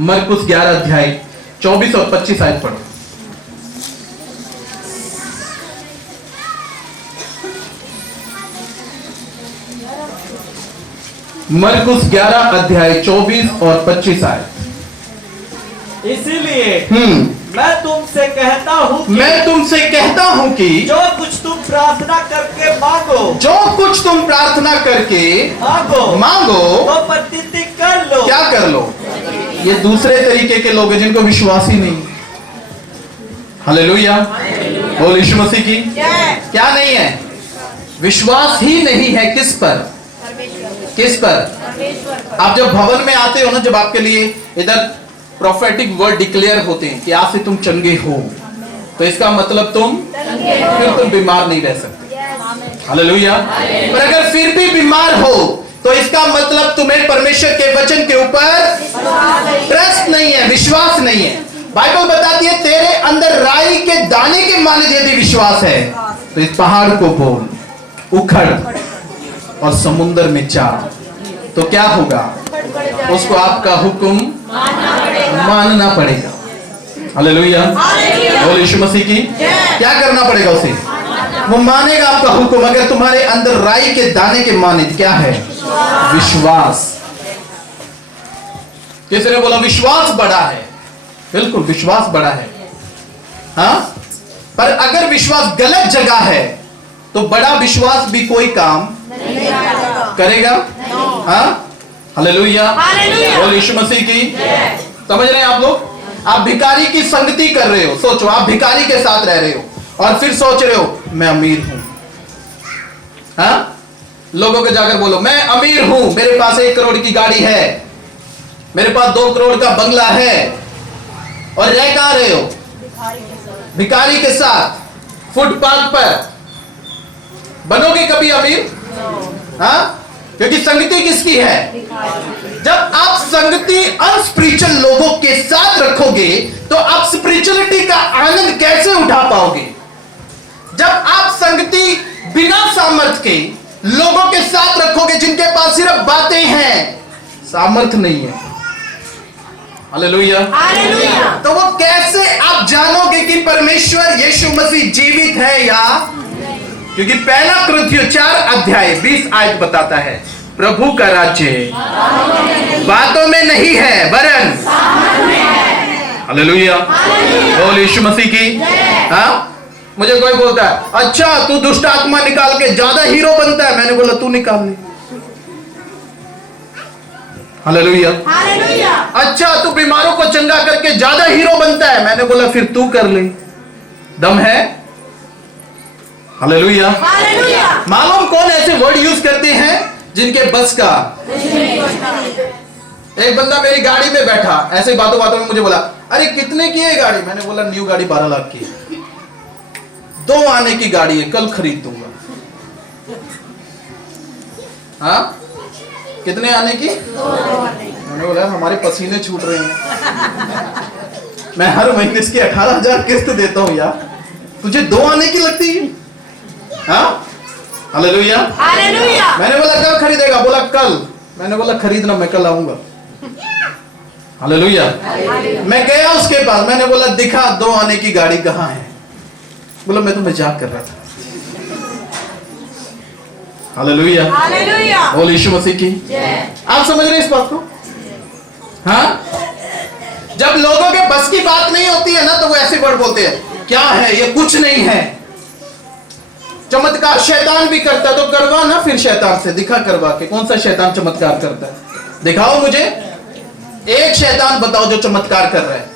मरकुस 11 अध्याय 24 और 25 आयत पढ़ो। मरकुस 11 अध्याय 24 और 25 आयत। इसीलिए मैं तुमसे कहता हूँ कि जो कुछ तुम प्रार्थना करके मांगो तो प्रतीति कर लो। क्या कर लो? ये दूसरे तरीके के लोग हैं जिनको विश्वास ही नहीं। हालेलुया। बोल यीशु मसीह की। क्या नहीं है? विश्वास ही नहीं है। किस पर? किस पर? आप जब भवन में आते हो ना, जब आपके लिए इधर प्रोफेटिक वर्ड डिक्लेयर होते हैं कि आज से तुम चंगे हो, तो इसका मतलब फिर तुम बीमार नहीं रह सकते। हालेलुया। पर अगर फिर भी बीमार हो तो इसका मतलब तुम्हें परमेश्वर के वचन के ऊपर ट्रस्ट नहीं है, विश्वास नहीं है। बाइबल बताती है तेरे अंदर राई के दाने के माने यदि विश्वास है तो इस पहाड़ को बोल, उखड़ और समुद्र में जा, तो क्या होगा? उसको आपका हुक्म मानना पड़ेगा। हालेलुया। बोल यीशु मसीह की। क्या करना पड़ेगा उसे? वो मानेगा आपका हुक्म। अगर तुम्हारे अंदर राई के दाने के माने क्या है? विश्वास। किसी ने बोला विश्वास बड़ा है। बिल्कुल विश्वास बड़ा है, हाँ, पर अगर विश्वास गलत जगह है तो बड़ा विश्वास भी कोई काम करेगा। हाँ, हालेलुया। बोल यीशु मसीह की। समझ रहे हैं आप लोग? आप भिखारी की संगति कर रहे हो। सोचो आप भिखारी के साथ रह रहे हो और फिर सोच रहे हो मैं अमीर हूं। हाँ, लोगों को जाकर बोलो मैं अमीर हूं, मेरे पास 1 करोड़ की गाड़ी है, मेरे पास 2 करोड़ का बंगला है, और रह कहां रहे हो? भिखारी के साथ फुटपाथ पर। बनोगे कभी अमीर? हाँ, क्योंकि संगति किसकी है? जब आप संगति अनस्पिरिचुअल लोगों के साथ रखोगे होगे तो आप स्पिरिचुअलिटी का आनंद कैसे उठा पाओगे? जब आप संगति बिना सामर्थ के लोगों के साथ रखोगे जिनके पास सिर्फ बातें हैं, सामर्थ नहीं है। हालेलुया। तो वो कैसे आप जानोगे कि परमेश्वर यीशु मसीह जीवित है या? क्योंकि पहला कुरिन्थियों 4:20 आयत बताता है, प्रभु का राज्य बातों में नहीं है वरन। हालेलुया। बोल यीशु मसीह की। हाँ, मुझे कोई बोलता है अच्छा तू दुष्ट आत्मा निकाल के ज्यादा हीरो बनता है, मैंने बोला तू निकाल ले। हालेलुया। अच्छा तू बीमारों को चंगा करके ज्यादा हीरो बनता है, मैंने बोला फिर तू कर ले, दम है। हालेलुया। मालूम कौन ऐसे वर्ड यूज करते हैं जिनके बस का? एक बंदा मेरी गाड़ी में बैठा, ऐसे बातों बातों में मुझे बोला अरे कितने की है गाड़ी? मैंने बोला न्यू गाड़ी 12 लाख की, 2 आने की गाड़ी है, कल खरीद दूंगा। हाँ, कितने आने की? मैंने बोला हमारे पसीने छूट रहे हैं, मैं हर महीने इसकी 18,000 किस्त देता हूं यार, तुझे 2 आने की लगती है? हाँ, हालेलुया। मैंने बोला कब खरीदेगा? बोला कल। मैंने बोला खरीदना, मैं कल आऊंगा। हालेलुया। मैं गया उसके पास, मैंने बोला दिखा 2 आने की गाड़ी कहाँ है? बोला मैं तो मजाक कर रहा था। हालेलुया। बोल यीशु मसीह की। आप समझ रहे हैं इस बात को? हाँ, जब लोगों के बस की बात नहीं होती है ना तो वो ऐसे वर्ड बोलते हैं, क्या है ये? कुछ नहीं है। चमत्कार शैतान भी करता है तो करवा ना फिर शैतान से, दिखा करवा के कौन सा शैतान चमत्कार करता है, दिखाओ मुझे एक शैतान बताओ जो चमत्कार कर रहा है।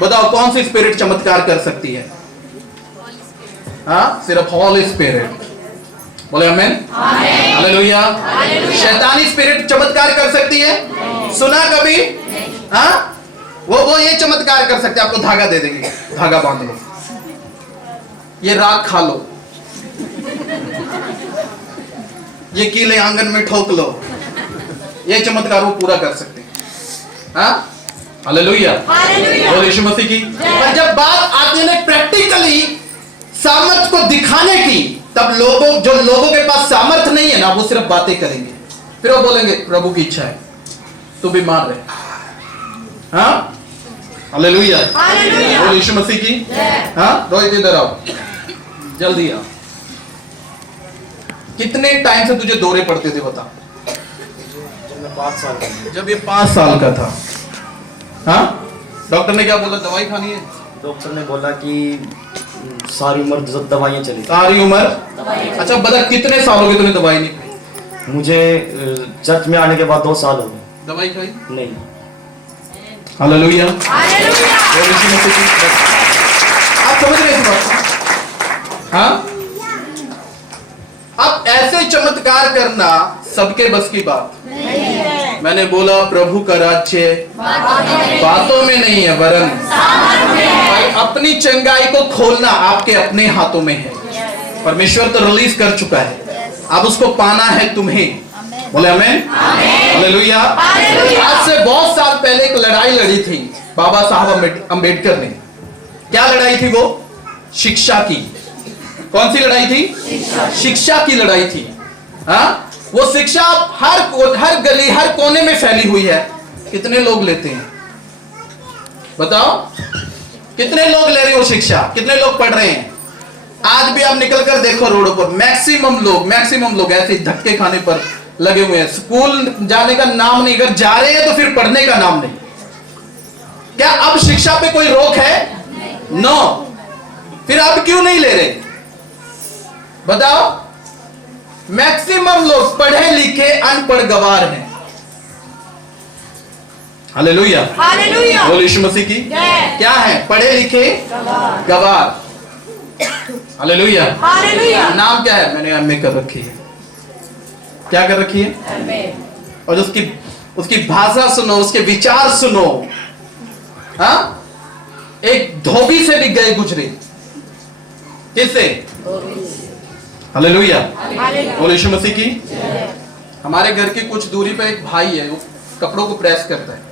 बताओ कौन सी स्पिरिट चमत्कार कर सकती है? हाँ, सिर्फ हॉली स्पिरिट। बोले आमीन। हालेलुया। शैतानी स्पिरिट चमत्कार कर सकती है? सुना कभी? हाँ, वो ये चमत्कार कर सकते हैं, आपको धागा दे देंगे, धागा बांध लो, ये राख खा लो, ये कीले आंगन में ठोक लो, ये चमत्कार वो पूरा कर सकते हैं। हाँ, हालेलुया। बोल यीशु मसीह की। पर जब बात आती है ना प्रैक्टिकली सामर्थ को दिखाने की, तब लोगों के पास सामर्थ नहीं है ना, वो सिर्फ बातें करेंगे, फिर वो बोलेंगे प्रभु की इच्छा है, तू बीमार रहे। हाँ, हालेलुया। बोल यीशु मसीह की। हाँ, रोहित इधर आओ, जल्दी आओ। कितने टाइम से तुझे दौरे पड़ते थे बता? जब ये 5 साल का था। हाँ, डॉक्टर ने क्या बोला? दवाई खानी है? डॉक्टर ने बोला कि सारी उम्र दवाइयाँ चली। सारी उम्र? अच्छा बता कितने साल हो गए तूने दवाई नहीं खाई? मुझे चर्च में आने के बाद 2 साल हो गए। दवाई खाई नहीं। हालेलुया। आप समझ रहे इस बात? हाँ, अब ऐसे चमत्कार करना सबके बस की बात नहीं है। मैंने बोला प्रभु का राज्य बातों में नहीं है वरन अपनी चंगाई को खोलना आपके अपने हाथों में है। परमेश्वर तो रिलीज कर चुका है, अब उसको पाना है तुम्हें। बोले आमीन। हालेलुया। आज से बहुत साल पहले एक लड़ाई लड़ी थी बाबा साहब अंबेडकर ने। क्या लड़ाई थी वो? शिक्षा की। कौन सी लड़ाई थी? शिक्षा की लड़ाई थी। हाँ, वो शिक्षा हर गली हर कोने में फैली हुई है। कितने लोग लेते हैं बताओ? कितने लोग ले रहे हो शिक्षा? कितने लोग पढ़ रहे हैं? आज भी आप निकल कर देखो रोडों पर, मैक्सिमम लोग ऐसे धक्के खाने पर लगे हुए हैं। स्कूल जाने का नाम नहीं, अगर जा रहे हैं तो फिर पढ़ने का नाम नहीं। क्या अब शिक्षा पे कोई रोक है? नो। फिर अब क्यों नहीं ले रहे बताओ? मैक्सिमम लोग पढ़े लिखे अनपढ़ गवार हैं। हालेलुया। बोल यीशु मसीह की। क्या है? पढ़े लिखे गवार। हालेलुया। नाम क्या है? मैंने एमए कर रखी है। क्या कर रखी है? और उसकी भाषा सुनो, उसके विचार सुनो। हाँ, एक धोबी से भी गए गुजरे। किससे? हालेलुया। बोल यीशु मसीह की। हमारे घर की कुछ दूरी पर एक भाई है, वो कपड़ों को प्रेस करता है।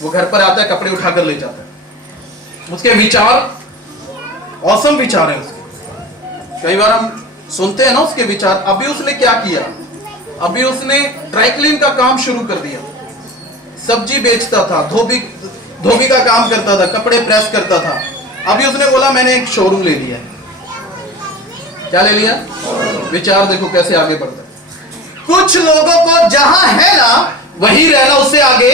वो घर पर आता है, कपड़े उठाकर ले जाता है। उसके विचार औसम विचार है उसके। कई बार हम सुनते हैं ना उसके विचार। अभी उसने क्या किया, अभी उसने ड्राई क्लीन का काम शुरू कर दिया, सब्जी बेचता था, धोबी का काम करता था, कपड़े प्रेस करता था। अभी उसने बोला मैंने एक शोरूम ले लिया। क्या ले लिया? विचार देखो कैसे आगे बढ़ता है। कुछ लोगों को जहां है ना वही रहना, उससे आगे,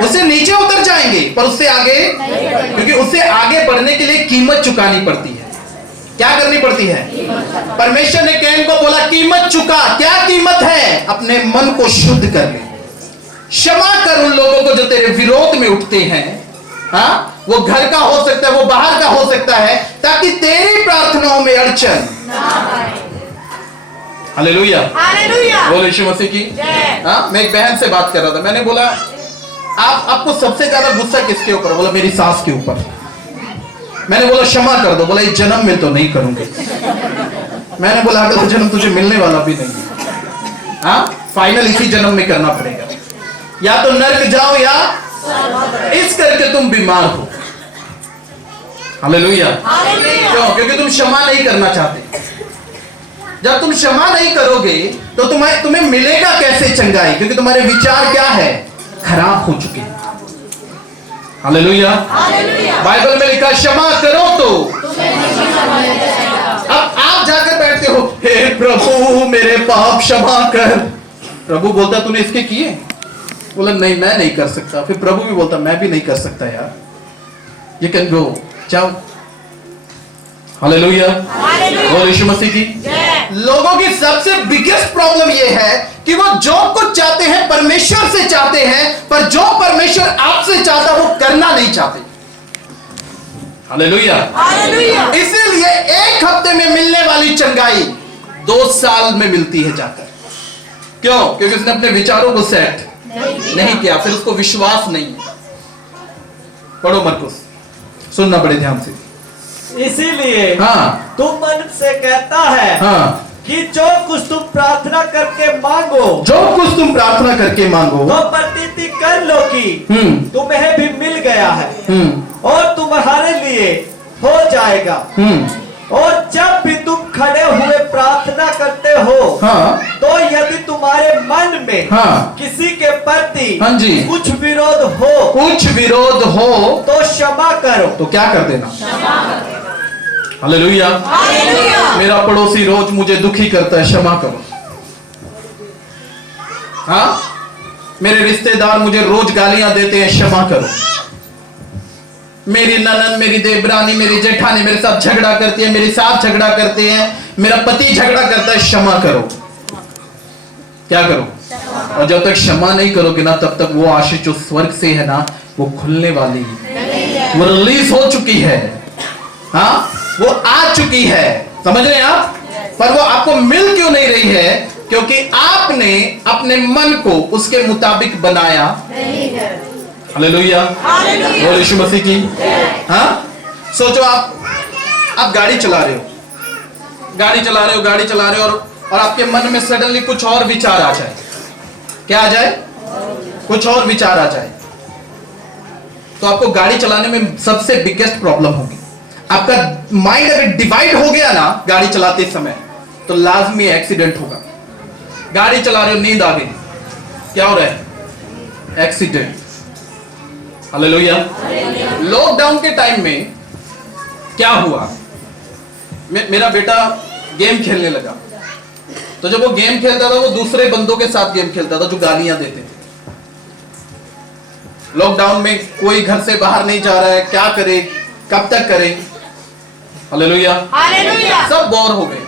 उससे नीचे उतर जाएंगे पर उससे आगे, क्योंकि उससे आगे बढ़ने के लिए कीमत चुकानी पड़ती है। क्या करनी पड़ती है? परमेश्वर ने कैन को बोला कीमत चुका। क्या कीमत है? अपने मन को शुद्ध कर ले, क्षमा कर उन लोगों को जो तेरे विरोध में उठते हैं। हाँ, वो घर का हो सकता है, वो बाहर का हो सकता है, ताकि तेरी प्रार्थनाओं में अड़चन। हालेलुया, बोलो यीशु मसीह की। हाँ, मैं एक बहन से बात कर रहा था। मैंने बोला आपको सबसे ज्यादा गुस्सा किसके ऊपर? बोला मेरी सास के ऊपर। मैंने बोला क्षमा कर दो। बोला इस जन्म में तो नहीं करूंगी। मैंने बोला अगला जन्म तुझे मिलने वाला भी नहीं है। हाँ, फाइनल इसी जन्म में करना पड़ेगा, या तो नर्क जाओ या इस करके तुम बीमार हो। हालेलुया। क्यों? क्योंकि तुम क्षमा नहीं करना चाहते। जब तुम क्षमा नहीं करोगे तो तुम्हें मिलेगा कैसे चंगाई? क्योंकि तुम्हारे विचार क्या है? खराब हो चुके हैं। हालेलुया। बाइबल में लिखा क्षमा करो तो। अब आप जाकर बैठते हो, हे प्रभु मेरे पाप क्षमा कर। प्रभु बोलता तूने इसके किए? बोला नहीं मैं नहीं कर सकता। फिर प्रभु भी बोलता मैं भी नहीं कर सकता यार, यू कैन गो, जाओ। हालेलुया, बोलो यीशु मसीह की। लोगों की सबसे बिगेस्ट प्रॉब्लम यह है कि वो जो कुछ चाहते हैं परमेश्वर से चाहते हैं, पर जो परमेश्वर आपसे चाहता वो करना नहीं चाहते। हालेलुया। इसीलिए एक हफ्ते में मिलने वाली चंगाई 2 साल में मिलती है जाकर। क्यों? क्योंकि उसने अपने विचारों को सेट नहीं किया, फिर उसको विश्वास नहीं। पढ़ो मरकुस, सुनना बड़े ध्यान से। इसीलिए हाँ, तुम मन से कहता है हाँ, कि जो कुछ तुम प्रार्थना करके मांगो, जो कुछ तुम प्रार्थना करके मांगो, तो प्रतीति कर लो कि तुम्हें भी मिल गया है और तुम्हारे लिए हो जाएगा। और जब भी तुम खड़े हुए प्रार्थना करते हो, हाँ, तो यदि तुम्हारे मन में, हाँ, किसी के प्रति, हाँ जी, कुछ विरोध हो तो क्षमा करो। तो क्या कर देना? हालेलुया। मेरा पड़ोसी रोज मुझे दुखी करता है, क्षमा करो। हाँ, मेरे रिश्तेदार मुझे रोज गालियां देते हैं, क्षमा करो। मेरी ननद, मेरी देवरानी, मेरी जेठानी मेरे साथ झगड़ा करती है, मेरे साथ झगड़ा करते हैं, मेरा पति झगड़ा करता है, क्षमा करो। क्या करो? और जब तक क्षमा नहीं करोगे ना, तब तक वो आशीष जो स्वर्ग से है ना, वो खुलने वाली, वो रिलीज हो चुकी है। हाँ, वो आ चुकी है। समझ रहे हैं आप? पर वो आपको मिल क्यों नहीं रही है? क्योंकि आपने अपने मन को उसके मुताबिक बनाया। हालेलुया, बोलो यीशु मसीह की। हाँ, सोचो आप गाड़ी चला रहे हो और आपके मन में सडनली कुछ और विचार आ जाए। क्या आ जाए? कुछ और विचार आ जाए, तो आपको गाड़ी चलाने में सबसे बिगेस्ट प्रॉब्लम होगी। आपका माइंड अगर डिवाइड हो गया ना गाड़ी चलाते समय, तो लाजमी एक्सीडेंट होगा। गाड़ी चला रहे हो, नींद आ गई, क्या हो रहा है? एक्सीडेंट। हालेलुया। लॉकडाउन के टाइम में क्या हुआ? मेरा बेटा गेम खेलने लगा, तो जब वो गेम खेलता था वो दूसरे बंदों के साथ गेम खेलता था जो गालियां देते थे। लॉकडाउन में कोई घर से बाहर नहीं जा रहा है, क्या करे, कब तक करे? हालेलुया, सब बोर हो गए।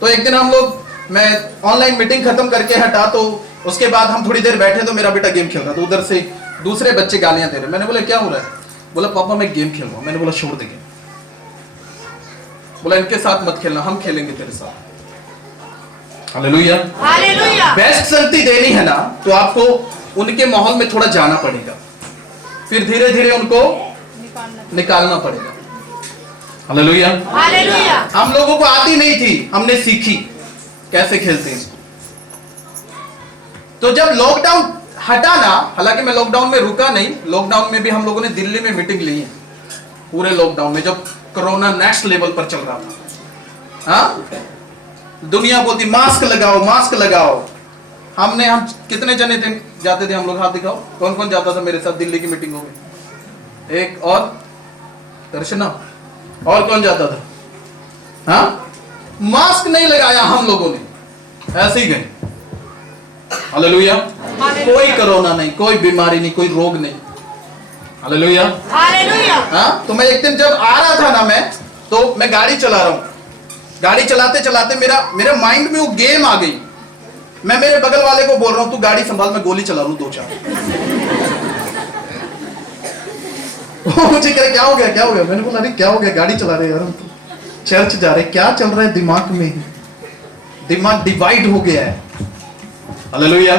तो एक दिन हम लोग, मैं ऑनलाइन मीटिंग खत्म करके हटा, तो उसके बाद हम थोड़ी देर बैठे तो मेरा बेटा गेम खेल रहा था, तो उधर से दूसरे बच्चे गालियां दे रहे। मैंने बोला क्या हो रहा है? बोला पापा मैं गेम खेल रहा हूं। मैंने बोला छोड़ दे गेम। बोला इनके साथ मत खेलना, हम खेलेंगे तेरे साथ। हालेलुया। बेस्ट संगति देनी है ना, तो आपको उनके माहौल में थोड़ा जाना पड़ेगा, फिर धीरे धीरे उनको निकालना पड़ेगा। हालेलुया। हम लोगों को आती नहीं थी, हमने सीखी कैसे खेलते हैं। तो जब लॉकडाउन हटाना, हालांकि मैं लॉकडाउन में रुका नहीं, लॉकडाउन में भी हम लोगों ने दिल्ली में मीटिंग ली है, पूरे लॉकडाउन में जब कोरोना नेक्स्ट लेवल पर चल रहा था। हाँ, दुनिया बोलती मास्क लगाओ मास्क लगाओ। हम कितने जने थे जाते थे हम लोग, हाथ दिखाओ कौन कौन जाता था मेरे साथ दिल्ली की मीटिंगों में? एक और दर्शना, और कौन जाता था? हाँ, मास्क नहीं लगाया हम लोगों ने, ऐसे ही गए। हालेलुया। कोई कोरोना नहीं, कोई बीमारी नहीं, कोई रोग नहीं। हालेलुया। हाँ, तो मैं एक दिन जब आ रहा था ना, तो मैं गाड़ी चला रहा हूँ, गाड़ी चलाते चलाते मेरे माइंड में वो गेम आ गई। मैं मेरे बगल वाले को बोल रहा हूं तू गाड़ी संभाल, मैं गोली चला लूं 2-4। मुझे कह क्या हो गया क्या हो गया? मैंने बोला अरे क्या हो गया, गाड़ी चला रहे यार, हम चर्च जा रहे, क्या चल रहा है दिमाग में? दिमाग डिवाइड हो गया है। हालेलुया,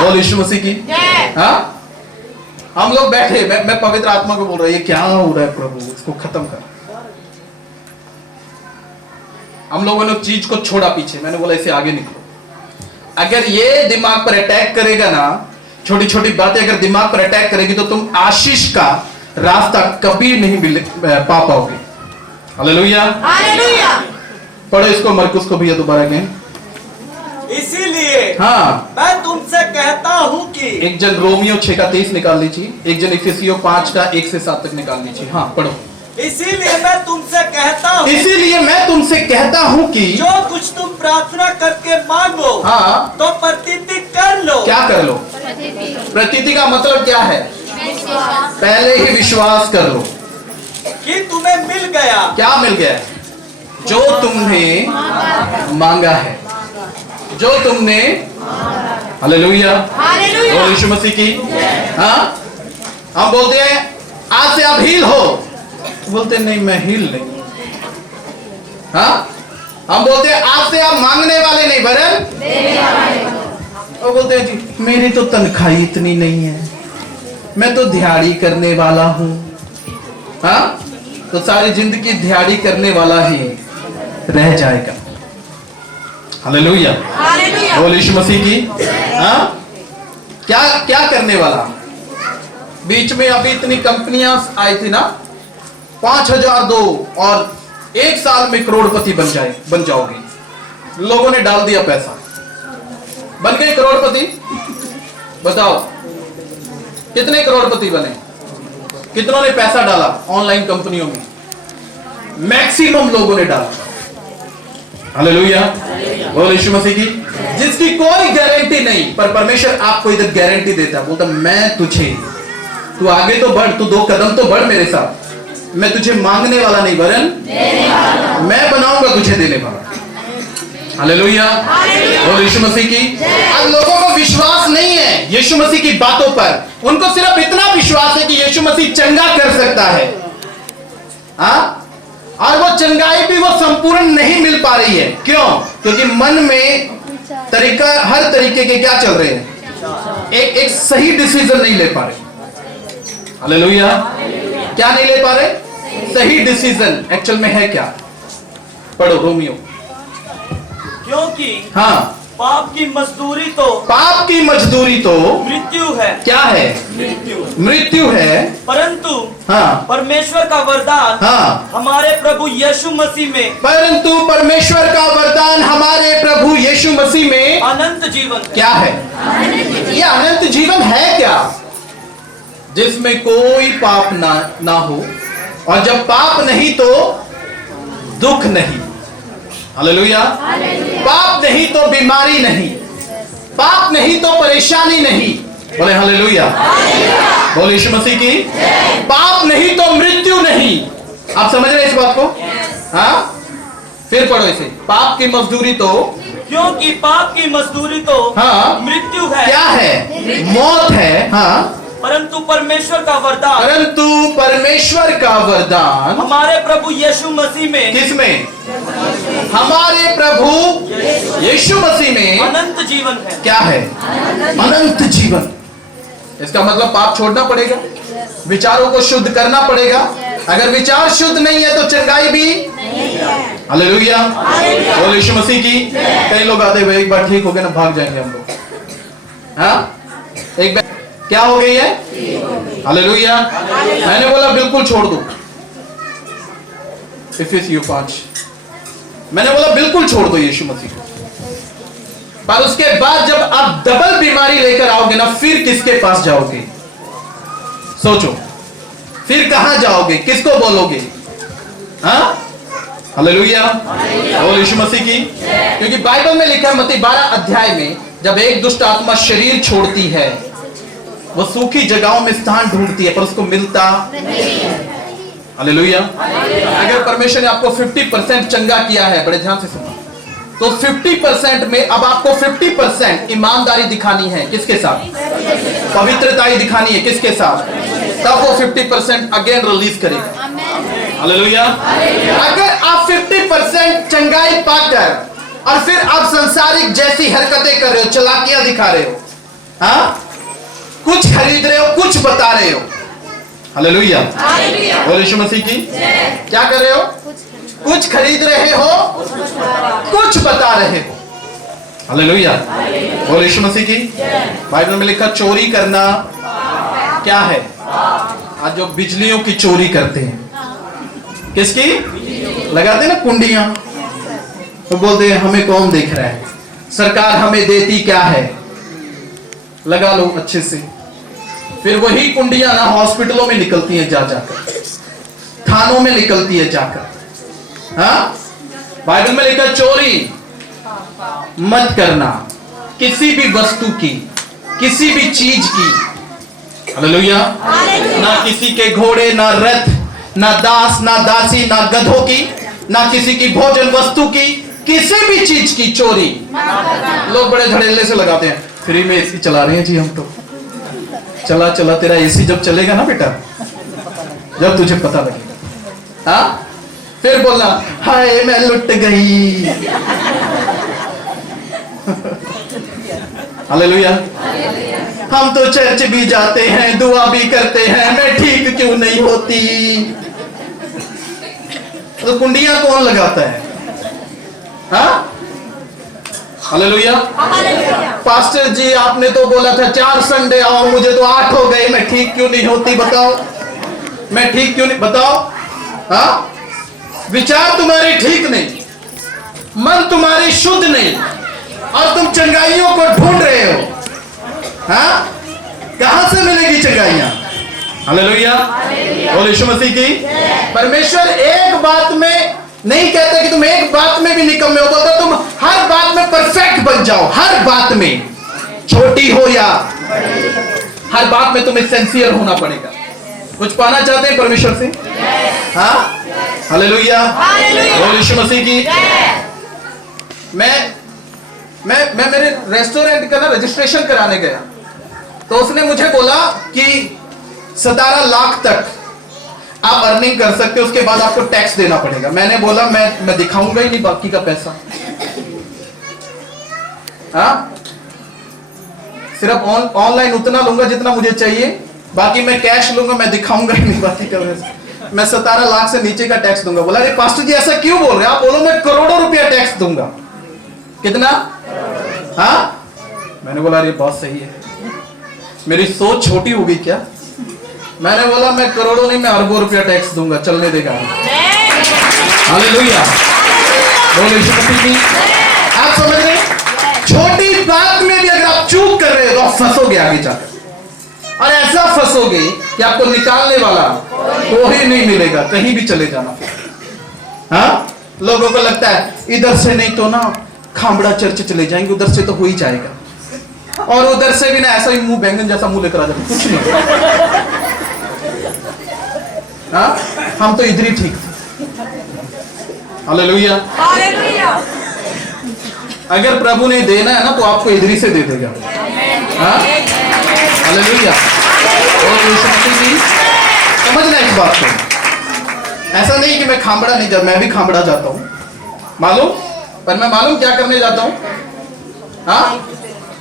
बोल यीशु मसीह की। हाँ, हम लोग बैठे, मैं पवित्र आत्मा को बोल रहा, ये क्या हो रहा है प्रभु, इसको खत्म कर। हम लोगों ने चीज को छोड़ा पीछे, मैंने बोला इसे आगे निकलो। अगर ये दिमाग पर अटैक करेगा ना, छोटी छोटी बातें अगर दिमाग पर अटैक करेगी तो तुम आशीष का रास्ता कभी नहीं पा पाओगे। हालेलुया, पढ़ो इसको, मरकुस को भैया दोबारा गए। इसीलिए हाँ, मैं तुमसे कहता हूँ कि एक जन रोमियो 6:23 निकाल लीजिए, एक जन इफिसियों 5:1-7 तक निकाल लीजिए। हाँ, पढ़ो। इसीलिए मैं तुमसे कहता हूँ, इसीलिए मैं तुमसे कहता हूँ कि जो कुछ तुम प्रार्थना करके मांगो, हाँ, तो प्रतीति कर लो। क्या कर लो? प्रतीति का मतलब क्या है? पहले ही विश्वास कर लो कि तुम्हें मिल गया। क्या मिल गया? जो तुमने मांगा है, जो तुमने। हालेलुया, बोल यीशु मसीह की। हाँ, हम बोलते हैं आज से आप हील हो, बोलते नहीं मैं हील नहीं। हाँ, हम बोलते हैं आज से आप मांगने वाले नहीं वरन देने वाले। और बोलते हैं जी मेरी तो तनख्वाह इतनी नहीं है, मैं तो दिहाड़ी करने वाला हूं। हाँ, तो सारी जिंदगी दिहाड़ी करने वाला ही रह जाएगा। हालेलुया, बोल यीशु मसीह की। हाँ, क्या क्या करने वाला? बीच में अभी इतनी कंपनियां आई थी ना, 5,000 दो और 1 साल में करोड़पति बन जाओगे। लोगों ने डाल दिया पैसा, बन गए करोड़पति। बताओ कितने करोड़पति बने? कितनों ने पैसा डाला ऑनलाइन कंपनियों में? मैक्सिमम लोगों ने डाला। हालेलुया, बोल यीशु मसीह की। जिसकी कोई गारंटी नहीं, पर परमेश्वर आपको इधर गारंटी देता, बोलता मैं तुझे, तू आगे तो बढ़, तू 2 कदम तो बढ़ मेरे साथ, मैं तुझे मांगने वाला नहीं वरन मैं बनाऊंगा तुझे देने वाला। हालेलुया, बोल यीशु मसीह की। अब लोगों को विश्वास नहीं है यीशु मसीह की बातों पर, उनको सिर्फ इतना विश्वास है कि यीशु मसीह चंगा कर सकता है। हाँ, और वो चंगाई भी वो संपूर्ण नहीं मिल पा रही है। क्यों? क्योंकि मन में तरीका, हर तरीके के क्या चल रहे हैं, एक सही डिसीजन नहीं ले पा रहे। हालेलुया, क्या नहीं ले पा रहे? सही डिसीजन एक्चुअल में है क्या? पढ़ो रोमियो। क्योंकि हाँ, पाप की मजदूरी तो मृत्यु है। क्या है? मृत्यु है। परंतु हाँ, परमेश्वर का वरदान हाँ, हमारे प्रभु यीशु मसीह में, परंतु परमेश्वर का वरदान हमारे प्रभु यीशु मसीह में अनंत जीवन। क्या है? ये अनंत जीवन है क्या? जिसमें कोई पाप ना हो, और जब पाप नहीं तो दुख नहीं। हालेलुया, पाप नहीं तो बीमारी नहीं, पाप नहीं तो परेशानी नहीं। बोले हालेलुया, बोले यीशु मसीह की। पाप नहीं तो मृत्यु नहीं। आप समझ रहे हैं इस बात को? हाँ, फिर पढ़ो इसे। पाप की मजदूरी तो, क्योंकि पाप की मजदूरी तो हाँ, मृत्यु है। क्या है? मौत है। हाँ, परंतु परमेश्वर का वरदान, हमारे प्रभु यीशु मसीह में, किसमें? हमारे प्रभु यीशु मसीह में अनंत जीवन है। क्या है? अनंत जीवन। इसका मतलब पाप छोड़ना पड़ेगा, विचारों को शुद्ध करना पड़ेगा। अगर विचार शुद्ध नहीं है तो चंगाई भी। हालेलुया, बोल यीशु मसीह की। कई लोग आते हुए एक बार ठीक हो गए ना, भाग जाएंगे हम लोग। हाँ, एक क्या हो गई है? हालेलुया। मैंने बोला बिल्कुल छोड़ दो। इफिसियों 5, मैंने बोला बिल्कुल छोड़ दो यीशु मसीह को। पर उसके बाद जब आप डबल बीमारी लेकर आओगे ना, फिर किसके पास जाओगे? सोचो, फिर कहां जाओगे? किसको बोलोगे? हाँ, हालेलुया, बोल यीशु मसीह की। क्योंकि बाइबल में लिखा है मत्ती 12 अध्याय में, जब एक दुष्ट आत्मा शरीर छोड़ती है, वो सूखी जगहों में स्थान ढूंढती है पर उसको मिलता नहीं है। हालेलुया। अगर परमेश्वर ने आपको 50% चंगा किया है, बड़े ध्यान से सुनो, तो 50% में अब आपको 50% ईमानदारी दिखानी है। किसके साथ? पवित्रता दिखानी है। किसके साथ? तब वो 50% अगेन रिलीज करेगा। हालेलुया। अगर आप 50% चंगाई पाकर और फिर आप संसारिक जैसी हरकतें कर रहे हो, चालाकियां दिखा रहे हो, हाँ, कुछ खरीद रहे हो, कुछ बता रहे हो, हालेलुया, बोल यीशु मसीह की। क्या कर रहे हो? कुछ खरीद रहे हो, कुछ बता रहे हो, हालेलुया, बोल यीशु मसीह की। बाइबल में लिखा चोरी करना क्या है? आज जो बिजलियों की चोरी करते हैं, किसकी? लगाते ना कुंडियां, तो बोलते हैं हमें कौन देख रहा है, सरकार हमें देती क्या है, लगा लो अच्छे से। फिर वही कुंडियां ना हॉस्पिटलों में निकलती हैं, जा जाकर थानों में निकलती है जाकर। हाँ, बाइबल में लिखा चोरी मत करना, किसी भी वस्तु की, किसी भी चीज की, हालेलुया, ना किसी के घोड़े, ना रथ, ना दास, ना दासी, ना गधों की, ना किसी की भोजन वस्तु की, किसी भी चीज की चोरी। लोग बड़े धड़ेले से लगाते हैं, फ्री में एसी चला रहे हैं जी हम तो। चला चला, तेरा एसी जब चलेगा ना बेटा, जब तुझे पता लगेगा। हाँ, फिर बोलना हाय मैं लुट गई। हालेलुया। हम तो चर्च भी जाते हैं, दुआ भी करते हैं, मैं ठीक क्यों नहीं होती? तो कुंडियां कौन लगाता है? हाँ, हालेलुया। पास्टर जी आपने तो बोला था 4 संडे आओ, मुझे तो 8 हो गए, मैं ठीक क्यों नहीं होती? बताओ, मैं ठीक क्यों नहीं? बताओ। हाँ, विचार तुम्हारे ठीक नहीं, मन तुम्हारे शुद्ध नहीं, और तुम चंगाइयों को ढूंढ रहे हो। हाँ, कहां से मिलेगी चंगाइयां? हालेलुया, बोल यीशु मसीह की। परमेश्वर एक बात में नहीं कहता कि तुम एक बात में भी निकम्मे हो, बोलता तुम हर बात में परफेक्ट बन जाओ। हर बात में, छोटी हो या हर बात में तुम्हें सिंसियर होना पड़ेगा। कुछ पाना चाहते हैं परमेश्वर से? हाँ, हालेलुया, बोल यीशु मसीह की। मैं मेरे रेस्टोरेंट का ना रजिस्ट्रेशन कराने गया, तो उसने मुझे बोला कि 17 लाख तक आप अर्निंग कर सकते हो, उसके बाद आपको टैक्स देना पड़ेगा। मैंने बोला मैं दिखाऊंगा ही नहीं बाकी का पैसा। हाँ, सिर्फ ऑनलाइन उतना लूंगा जितना मुझे चाहिए, बाकी मैं कैश लूंगा, मैं दिखाऊंगा ही नहीं बाकी का पैसा। मैं 17 लाख से नीचे का टैक्स दूंगा। बोला अरे पास्टर जी ऐसा क्यों बोल रहे हैं? आप बोलो मैं करोड़ों रुपया टैक्स दूंगा। कितना? हाँ, मैंने बोला अरे बहुत सही है, मेरी सोच छोटी हो गई क्या? मैंने बोला मैं करोड़ों नहीं, मैं अरबों रुपया टैक्स दूंगा, चलने देगा। हालेलुया, बोल यीशु मसीह की। आप समझ रहे? छोटी बात में भी अगर आप चूक कर रहे हो तो आप फंसोगे आगे जाकर, और ऐसा फंसोगे कि आपको निकालने वाला कोई नहीं मिलेगा, कहीं भी चले जाना। हाँ, लोगों को लगता है इधर से नहीं तो ना खामड़ा चर्च चले जाएंगे, उधर से तो हो ही जाएगा, और उधर से भी ना ऐसा ही मुंह बैंगन जैसा मुंह लेकर आ जाते, कुछ नहीं। हाँ, हम तो इधर ही ठीक थे। हालेलुया। अगर प्रभु ने देना है ना तो आपको इधर ही से दे देगा। हाँ, हालेलुया, समझना इस बात को। ऐसा नहीं कि मैं खामड़ा नहीं जाता, मैं भी खामड़ा जाता हूँ मालूम, पर मैं मालूम क्या करने जाता हूँ? हाँ,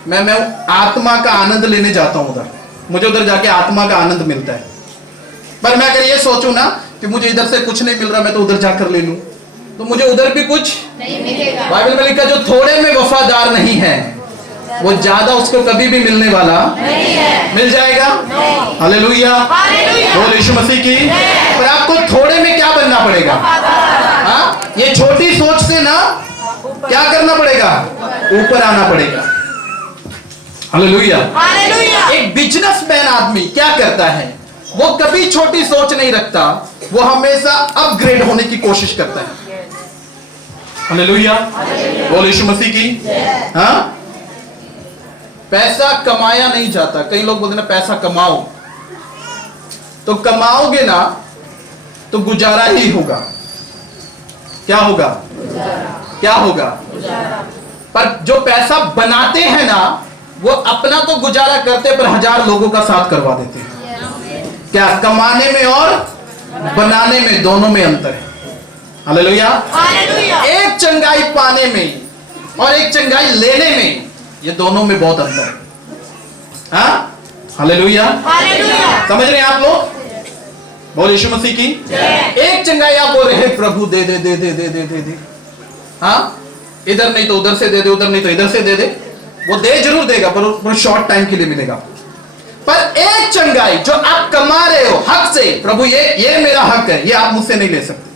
मैं आत्मा का आनंद लेने जाता हूँ उधर, मुझे उधर जाके आत्मा का आनंद मिलता है। पर मैं अगर ये सोचूं ना कि मुझे इधर से कुछ नहीं मिल रहा, मैं तो उधर जाकर ले लूं, तो मुझे उधर भी कुछ नहीं मिलेगा। बाइबल में लिखा जो थोड़े में वफादार नहीं है वो ज्यादा उसको कभी भी मिलने वाला नहीं है। मिल जाएगा। हालेलुया, बोल यीशु मसीह की। पर आपको थोड़े में क्या बनना पड़ेगा? हाँ, ये छोटी सोच से ना क्या करना पड़ेगा? ऊपर आना पड़ेगा। हालेलुया। एक बिजनेसमैन आदमी क्या करता है? वो कभी छोटी सोच नहीं रखता, वो हमेशा अपग्रेड होने की कोशिश करता है। हालेलुया, बोल यीशु मसीह की। हाँ, पैसा कमाया नहीं जाता। कई लोग बोलते ना पैसा कमाओ, तो कमाओगे ना तो गुजारा ही होगा। क्या होगा? क्या होगा? पर जो पैसा बनाते हैं ना, वो अपना तो गुजारा करते पर 1000 लोगों का साथ करवा देते हैं। क्या? कमाने में और बनाने में, दोनों में अंतर है। हालेलुया। एक चंगाई पाने में और एक चंगाई लेने में, ये दोनों में बहुत अंतर है। हाँ, हालेलुया। समझ रहे हैं आप लोग? बोल यीशु मसीह की। एक चंगाई आप बोल रहे हैं प्रभु दे दे दे दे दे दे दे दे। हाँ, इधर नहीं तो उधर से दे दे, उधर नहीं तो इधर से दे दे। वो दे जरूर देगा पर शॉर्ट टाइम के लिए मिलेगा। पर एक चंगाई जो आप कमा रहे हो हक से, प्रभु ये मेरा हक है, ये आप मुझसे नहीं ले सकते।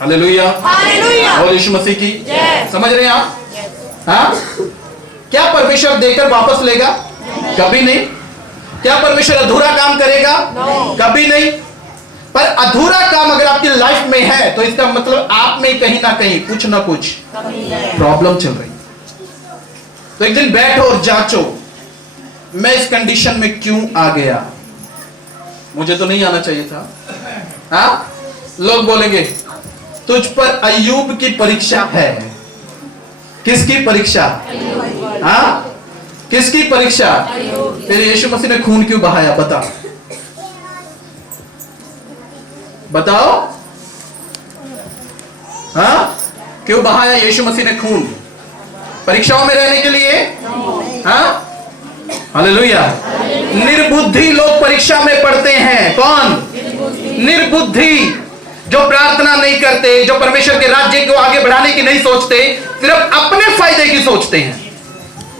हालेलुया, बोल यीशु मसीह की। समझ रहे हैं आप? हाँ, क्या परमेश्वर देकर वापस लेगा? कभी नहीं। क्या परमेश्वर अधूरा काम करेगा? कभी नहीं। पर अधूरा काम अगर आपकी लाइफ में है तो इसका मतलब आप में कहीं ना कहीं कुछ ना कुछ प्रॉब्लम चल रही। तो एक दिन बैठो और जांचो, मैं इस कंडीशन में क्यों आ गया? मुझे तो नहीं आना चाहिए था। हाँ, लोग बोलेंगे तुझ पर अय्यूब की परीक्षा है। किसकी परीक्षा? हाँ, किसकी परीक्षा? फिर यीशु मसीह ने खून क्यों बहाया? बताओ। हाँ, क्यों बहाया यीशु मसीह ने खून? परीक्षाओं में रहने के लिए। हाँ, हालेलुया। निर्बुद्धि लोग परीक्षा में पढ़ते हैं। कौन? निर्बुद्धि, जो प्रार्थना नहीं करते, जो परमेश्वर के राज्य को आगे बढ़ाने की नहीं सोचते, सिर्फ अपने फायदे की सोचते हैं।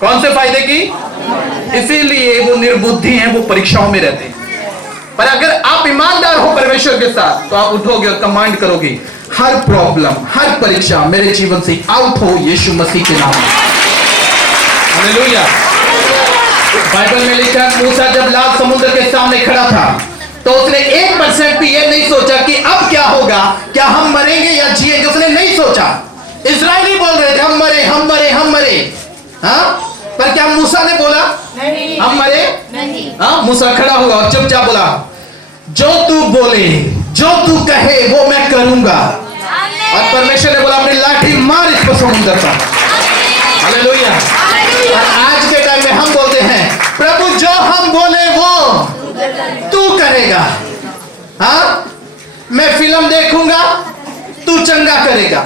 कौन से फायदे की? इसीलिए वो निर्बुद्धि हैं, वो परीक्षाओं में रहते हैं। पर अगर आप ईमानदार हो परमेश्वर के साथ, तो आप उठोगे और कमांड करोगे, हर प्रॉब्लम, हर परीक्षा मेरे जीवन से आउट हो यीशु मसीह के नाम में। हालेलुया। बाइबल में लिखा है मूसा जब लाल समुद्र के सामने खड़ा था तो उसने 1% भी ये नहीं सोचा कि अब क्या होगा, क्या हम मरेंगे या जिएंगे। उसने नहीं सोचा। इस्राएली बोल रहे थे हम मरे, हम मरे, हम मरे। हाँ, पर क्या मूसा ने बोला नहीं, हम मरे नहीं? हाँ, मूसा खड़ा हुआ और चुपचाप बोला, जो तू बोले, जो तू कहे वो मैं करूंगा। और परमेश्वर ने बोला अपनी लाठी मार इसको समुद्र पर। हालेलुया। और आज के टाइम में हम बोलते हैं प्रभु जो हम बोले वो तू करेगा। हाँ, मैं फिल्म देखूंगा तू चंगा करेगा,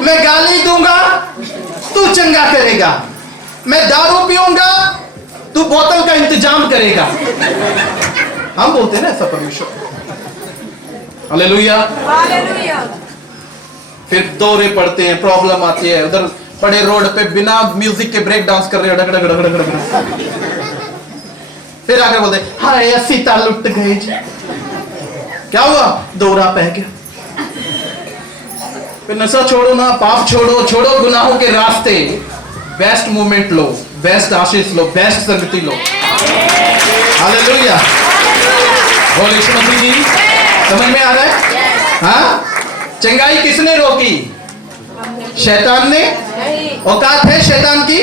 मैं गाली दूंगा तू चंगा करेगा, मैं दारू पीऊंगा तू बोतल का इंतजाम करेगा। हम बोलते हैं ना ऐसा परमेश्वर। हालेलुया। फिर दौरे पड़ते हैं, प्रॉब्लम आती है, उधर बड़े रोड पे बिना म्यूजिक के ब्रेक डांस कर रहे हो। फिर आकर बोलते हाय सीता लुट गई। क्या हुआ? दौरा पह गया। फिर नशा छोड़ो ना, पाप छोड़ो, छोड़ो गुनाहों के रास्ते, बेस्ट मूवमेंट लो, बेस्ट आशीष लो, बेस्ट संगति लो। हालेलुया। बोल यीशु मसीह जी। समझ में आ रहा है? हाँ, चंगाई किसने रोकी? शैतान ने। औकात है शैतान की?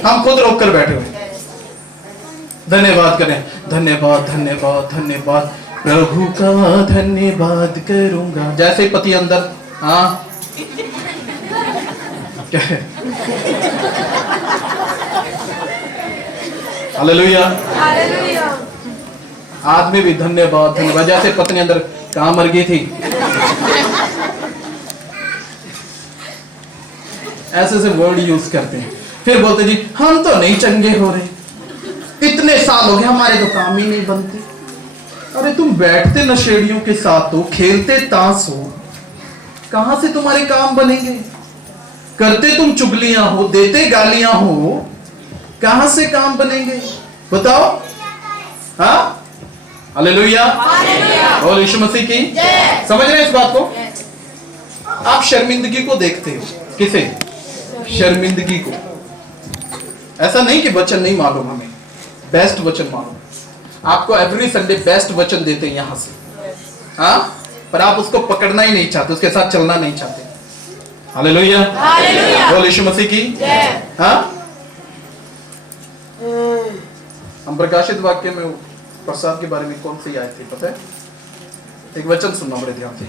हम खुद रोक कर बैठे हुए। धन्यवाद करें, धन्यवाद धन्यवाद धन्यवाद, प्रभु का धन्यवाद करूंगा। जैसे पति अंदर, हाँ क्या है? हालेलुया। आदमी भी धन्यवाद धन्यवाद। जैसे पत्नी अंदर कहाँ मर गई थी, ऐसे से वर्ड यूज करते हैं। फिर बोलते जी हम तो नहीं चंगे हो रहे, इतने साल हो गए हमारे तो काम ही नहीं बनते। अरे तुम बैठते नशेड़ियों के साथ हो, खेलते ताश हो, कहां से तुम्हारे काम बनेंगे? करते तुम चुगलियां हो, देते गालियां हो, कहां से काम बनेंगे बताओ? हाँ, हालेलुया, और यीशु मसीह की समझ रहे हैं इस बात को? आप शर्मिंदगी को देखते हो, किसे? शर्मिंदगी को। ऐसा नहीं कि वचन नहीं मालूम हमें, बेस्ट वचन मालूम। आपको एवरी संडे बेस्ट वचन देते हैं यहां से, हाँ, पर आप उसको पकड़ना ही नहीं चाहते, उसके साथ चलना नहीं चाहते। हालेलुया, बोल यीशु मसीह की। हाँ, हम प्रकाशित वाक्य में प्रसाद के बारे में कौन सी आयत थी पता है? एक वचन सुनना बड़े ध्यान से।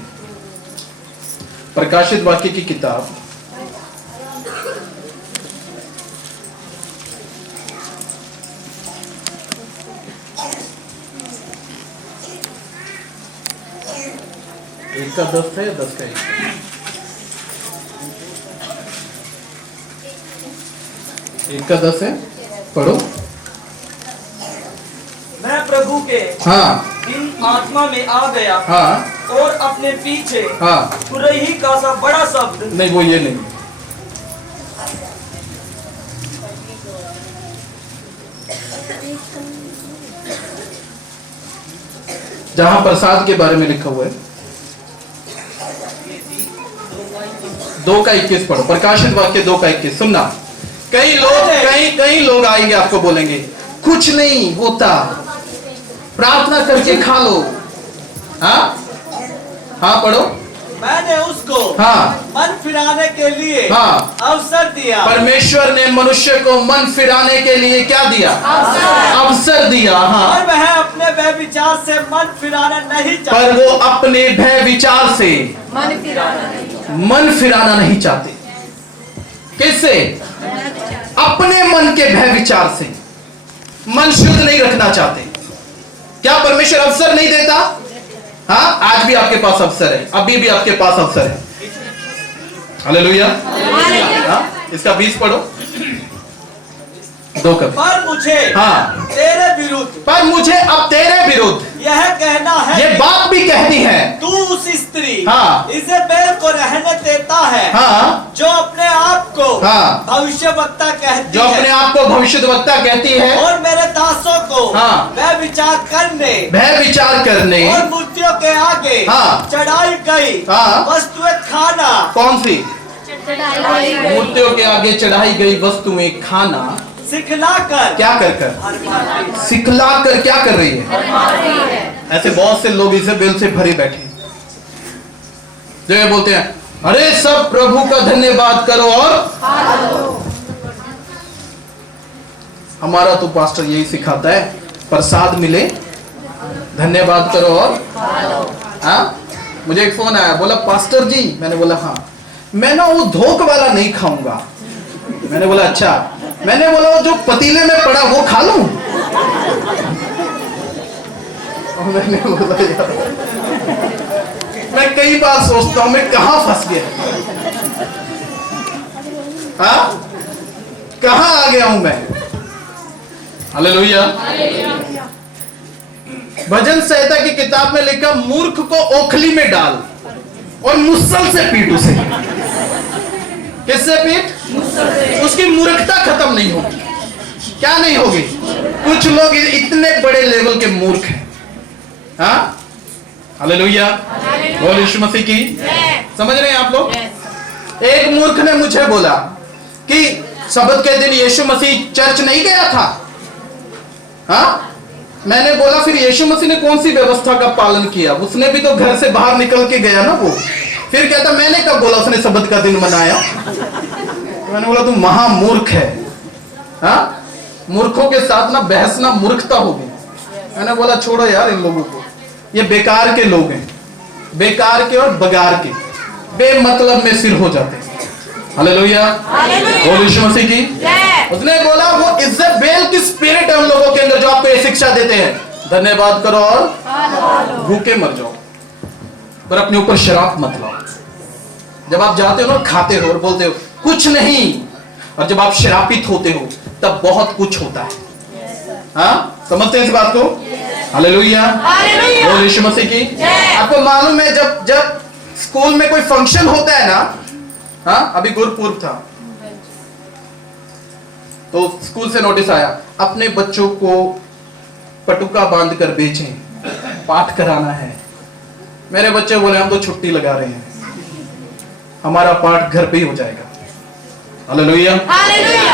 प्रकाशित वाक्य की किताब एक का 10 है, 10 का 1। एक का 10 है, पढ़ो। मैं प्रभु के हाँ इन आत्मा में आ गया, हाँ और अपने पीछे हाँ, तुरही का सा बड़ा शब्द, नहीं वो ये नहीं, जहां प्रसाद के बारे में लिखा हुआ है 2 का 21 पढ़ो। प्रकाशित वाक्य 2 का 21 सुनना। कई लोग आएंगे आपको बोलेंगे कुछ नहीं होता, प्रार्थना करके खा लो। हाँ हाँ पढ़ो। मैंने उसको हाँ मन फिराने के लिए हाँ अवसर दिया। परमेश्वर ने मनुष्य को मन फिराने के लिए क्या दिया? अवसर दिया। हाँ, और वह अपने भय विचार से मन फिराना नहीं पर चाहता। वो अपने भय विचार से मन फिराना नहीं चाहते। किससे? अपने मन के भय विचार से मन शुद्ध नहीं रखना चाहते। क्या परमेश्वर अवसर नहीं देता? हाँ, आज भी आपके पास अवसर है, अभी भी आपके पास अवसर है। हालेलुया। हाँ, इसका 20 पढ़ो। 2 का। पर मुझे हाँ, तेरे विरुद्ध, पर मुझे अब तेरे विरुद्ध यह कहना है, ये बात भी कहनी है, तू उस स्त्री हाँ, इजेबेल को रहने देता है, हाँ, जो अपने आप को हाँ, भविष्यवक्ता कहती जो अपने है, आप को भविष्यद्वक्ता कहती है, और मेरे दासों को हाँ, वह विचार करने और मूर्तियों के आगे हाँ, चढ़ाई गई हाँ, वस्तुएं खाना। कौन सी? मूर्तियों के आगे चढ़ाई गई वस्तुएं खाना। सिखलाकर, क्या कर सिखलाकर क्या कर रही है? ऐसे बहुत से लोग इजेबेल से भरे बैठे जो ये बोलते हैं, अरे सब प्रभु का धन्यवाद करो। और हमारा तो पास्टर यही सिखाता है, प्रसाद मिले धन्यवाद करो। और हाँ, मुझे एक फोन आया, बोला पास्टर जी, मैंने बोला हाँ, मैं ना वो धोख वाला नहीं खाऊंगा। मैंने बोला अच्छा, मैंने बोला वो जो पतीले में पड़ा वो खा लूं? मैंने बोला यार, मैं कई बार सोचता हूं मैं कहां फंस गया, हाँ, कहां आ गया हूं मैं। हालेलुया। भजन संहिता की किताब में लिखा, मूर्ख को ओखली में डाल और मुसल से पीट उसे। किससे पीट? उसकी मूर्खता खत्म नहीं होगी। क्या नहीं होगी? कुछ लोग इतने बड़े लेवल के मूर्ख हैं। हाँ, हालेलुया, बोल यीशु मसीह की। समझ रहे हैं आप लोग? एक मूर्ख ने मुझे बोला कि सब्त के दिन यीशु मसीह चर्च नहीं गया था। हाँ, मैंने बोला फिर यीशु मसीह ने कौन सी व्यवस्था का पालन किया? उसने भी तो घर से बाहर निकल के गया ना वो। फिर कहता मैंने कब बोला उसने सब्त का दिन मनाया? मैंने बोला तू महामूर्ख है। हाँ, मूर्खों के साथ ना बहसना मूर्खता होगी। मैंने बोला छोड़ो यार इन लोगों को, ये बेकार के लोग हैं, बेकार के और बगार के, बेमतलब में सिर हो जाते हैं। हालेलुया, बोल यीशु मसीह की। उसने बोला वो इजेबेल की स्पिरिट है उन लोगों के अंदर जो आपको ये शिक्षा देते हैं, धन्यवाद करो और भूखे मर जाओ, पर अपने ऊपर शराब मत लाओ। जब आप जाते हो ना, खाते हो और बोलते हो कुछ नहीं, और जब आप शराबित होते हो तब बहुत कुछ होता है। हाँ, समझते हैं इस बात को? हालेलुया, बोल यीशु मसीह की। आपको मालूम है जब स्कूल में कोई फंक्शन होता है ना, हाँ, अभी गुरुपूर्व था तो स्कूल से नोटिस आया, अपने बच्चों को पटुका बांध कर बेचें, पाठ कराना है। मेरे बच्चे बोले हम तो छुट्टी लगा रहे हैं, हमारा पाठ घर पे ही हो जाएगा। हालेलुया।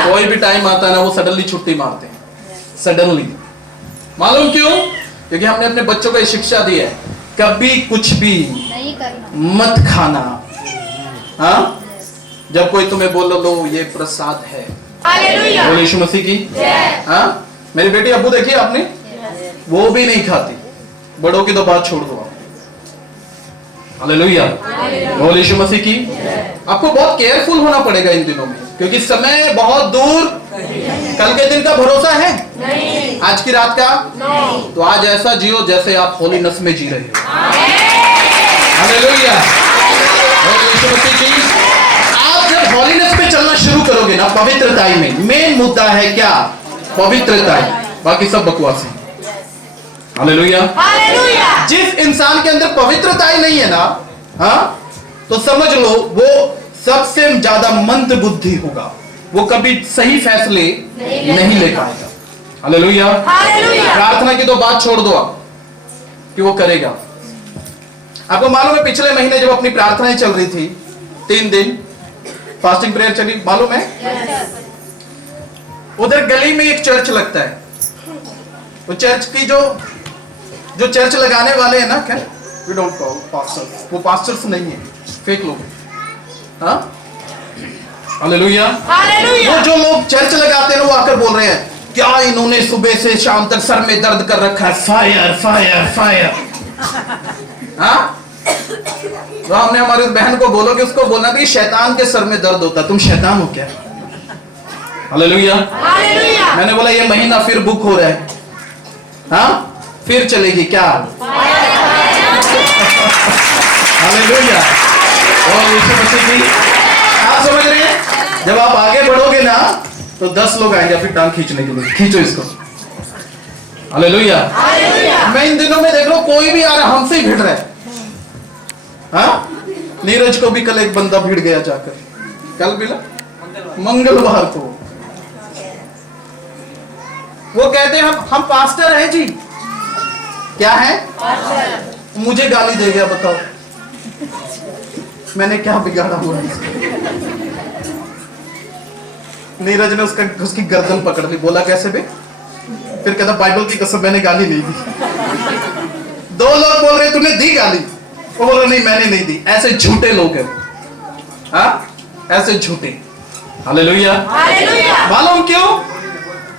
कोई भी टाइम आता है ना, वो सडनली छुट्टी मारते हैं, सडनली। मालूम क्यों? क्योंकि हमने अपने बच्चों को ये शिक्षा दी है, कभी कुछ भी मत खाना। हाँ, जब कोई तुम्हें बोलो लो ये प्रसाद है, बोलो यीशु मसीह की। हाँ, मेरी बेटी अब्बू देखिए आपने, वो भी नहीं खाती। बड़ों की तो बात छोड़ दो। हालेलुया, बोलो यीशु मसीह की। आपको बहुत केयरफुल होना पड़ेगा इन दिनों में, क्योंकि समय बहुत दूर। कल के दिन का भरोसा है नहीं। आज की रात का नहीं। तो आज ऐसा जियो जैसे आप होलीनेस में जी रहे हो। हालेलुया, बोलो यीशु मसीह की। आप जब होलीनेस पे चलना शुरू करोगे ना, पवित्रता में मेन मुद्दा है क्या? पवित्रता। बाकी सब बकवास है। हालेलुया। जिस इंसान के अंदर पवित्रता ही नहीं है ना, हाँ, तो समझ लो वो सबसे ज्यादा मंद बुद्धि होगा, वो कभी सही फैसले नहीं ले पाएगा। हालेलुया। प्रार्थना की तो बात छोड़ दो आप कि वो करेगा। आपको मालूम है पिछले महीने जब अपनी प्रार्थनाएं चल रही थी, 3 दिन फास्टिंग प्रेयर चली, मालूम है? उधर गली में एक चर्च लगता है। वो चर्च की जो चर्च लगाने वाले हैं ना, क्या वी डोंट कॉल पास्टर्स, वो पास्टर्स नहीं है, फेक लोग। हाँ, हालेलुया। वो जो लोग चर्च लगाते हैं वो आकर बोल रहे हैं, क्या इन्होंने सुबह से शाम तक सर में दर्द कर रखा है, फायर फायर फायर। हाँ, तो हमने हमारी उस बहन को बोलो कि उसको बोलना कि शैतान के सर में दर्द होता है, तुम शैतान हो क्या? हालेलुया। मैंने बोला ये महीना फिर बुक हो रहा है, हाँ, फिर चलेगी क्या? हालेलुया, और यीशु मसीह की। आप समझ रहे हैं? जब आप आगे बढ़ोगे ना तो 10 लोग आएंगे फिर टांग खींचने के लिए, खींचो इसको। हालेलुया। मैं इन दिनों में देख रहा हूं कोई भी आ रहा हमसे ही भिड़ रहा है। हाँ, नीरज को भी कल एक बंदा भिड़ गया जाकर, कल मिला मंगलवार को। वो कहते हैं हम पास्टर हैं जी। क्या है? मुझे गाली दे गया, बताओ मैंने क्या बिगाड़ा हुआ? नीरज ने उसकी गर्दन पकड़ ली, बोला कैसे बे? फिर कहता बाइबल की कसम मैंने गाली नहीं दी। 2 लोग बोल रहे तूने दी गाली, वो बोल रहे नहीं मैंने नहीं दी। ऐसे झूठे लोग हैं, हाँ, ऐसे झूठे। हालेलुया। मालूम क्यों?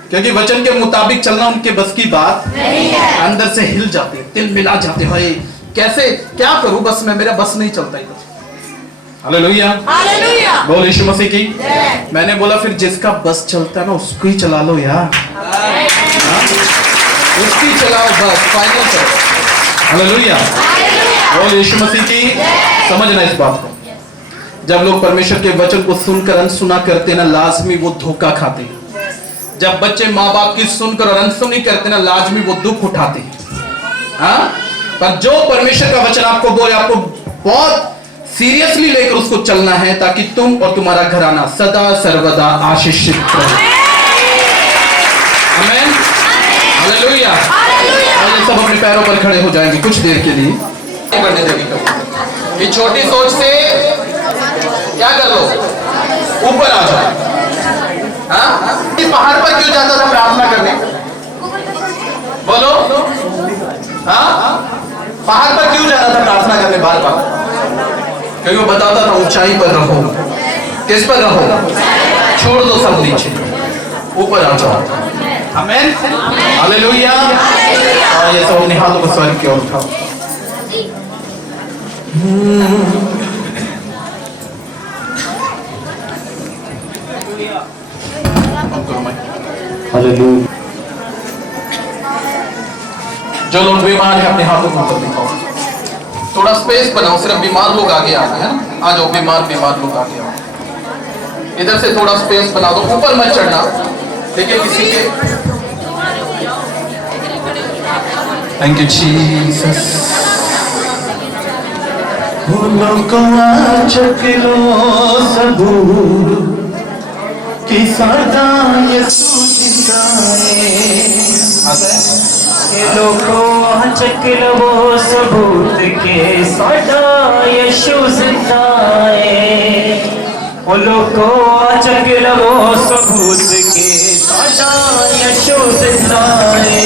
क्योंकि वचन के मुताबिक चलना उनके बस की बात नहीं है। अंदर से हिल जाते, तिल मिला जाते हैं, कैसे क्या करूं, बस में मेरा बस नहीं चलता इधर। हालेलुया, बोल यीशु मसीह की। मैंने बोला फिर जिसका बस चलता है ना उसको ही चला लो यार, उसकी चलाओ बस, फाइनल करो। हालेलुया, बोल यीशु मसीह की। समझना इस बात को, जब लोग परमेश्वर के वचन को सुनकर अनसुना करते ना, लाजमी वो धोखा खाते हैं। जब बच्चे माँ बाप की सुनकर और अनसुनी करते ना, लाजमी वो दुख उठाते हैं। हाँ, पर जो परमेश्वर का वचन आपको बोले, आपको बहुत सीरियसली लेकर उसको चलना है, ताकि तुम और तुम्हारा घराना सदा सर्वदा आशीषित रहे। आमीन, हालेलुया। और सब अपने पैरों पर खड़े हो जाएंगे कुछ देर के लिए। बढ़ने देंगे ये छोटी सोच से क्या कर लो, ऊपर आ जाओ। हाँ, पहाड़ पर क्यों जाता था प्रार्थना करने? बोलो, हाँ, पहाड़ पर क्यों जाता था प्रार्थना करने बार बार? क्योंकि वो बताता था ऊंचाई पर रहो। किस पर रहो? छोड़ दो सब नीचे, ऊपर आ जाओ। आमीन, हालेलुया। और ये सब अपने हाथों को स्वर्ग की ओर उठाओ। हालेलुया। जो लोग बीमार है अपने हाथों को ऊपर दिखाओ, थोड़ा स्पेस बनाओ, सिर्फ बीमार लोग आगे आ गए हैं। आ जाओ, बीमार लोग आगे आओ, इधर से थोड़ा स्पेस बना दो, ऊपर मत चढ़ना, ठीक है? किसी के थैंक यू जीसस। फूलों को चकलो सबूत कि सदा यीशु जिंदा है। लोको चकलो सबूत के सदा यीशु जिंदा है। ओ लोको चकलो सबूत के सदा यीशु जिंदा है।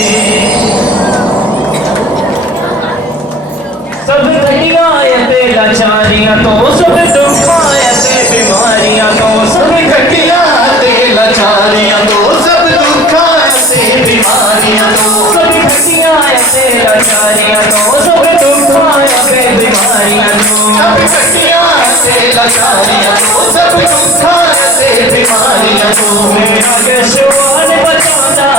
सब घटियां ते लाचारियां तो सब दुखाया ते बीमारियां तो सब घटिया ते लाचारियां तो सब दुखां से बीमारियां तो सब घटियां ते लाचारियां तो सब दुखाया ते बीमारियां तो सब घटिया से लाचारियां तो सब दुखां से बीमारियां तो मेरा यीशु आने बचाता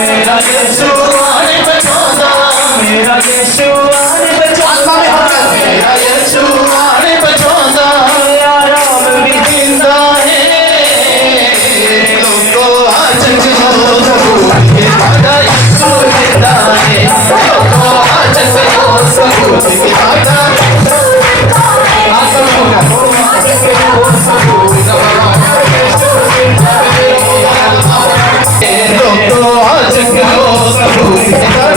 मेरा यीशु आने बचाता मेरा यीशु आने बचाता मेरा यीशु आने बचाता मेरा राम भी जिंदा है। लोगों आज चलो सबूत के सदा यीशु जिंदा है। लोगों आज चलो सबूत के सदा लोगों आज चलो सबूत के सदा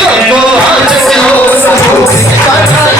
लोगों आज चलो सबूत के सदा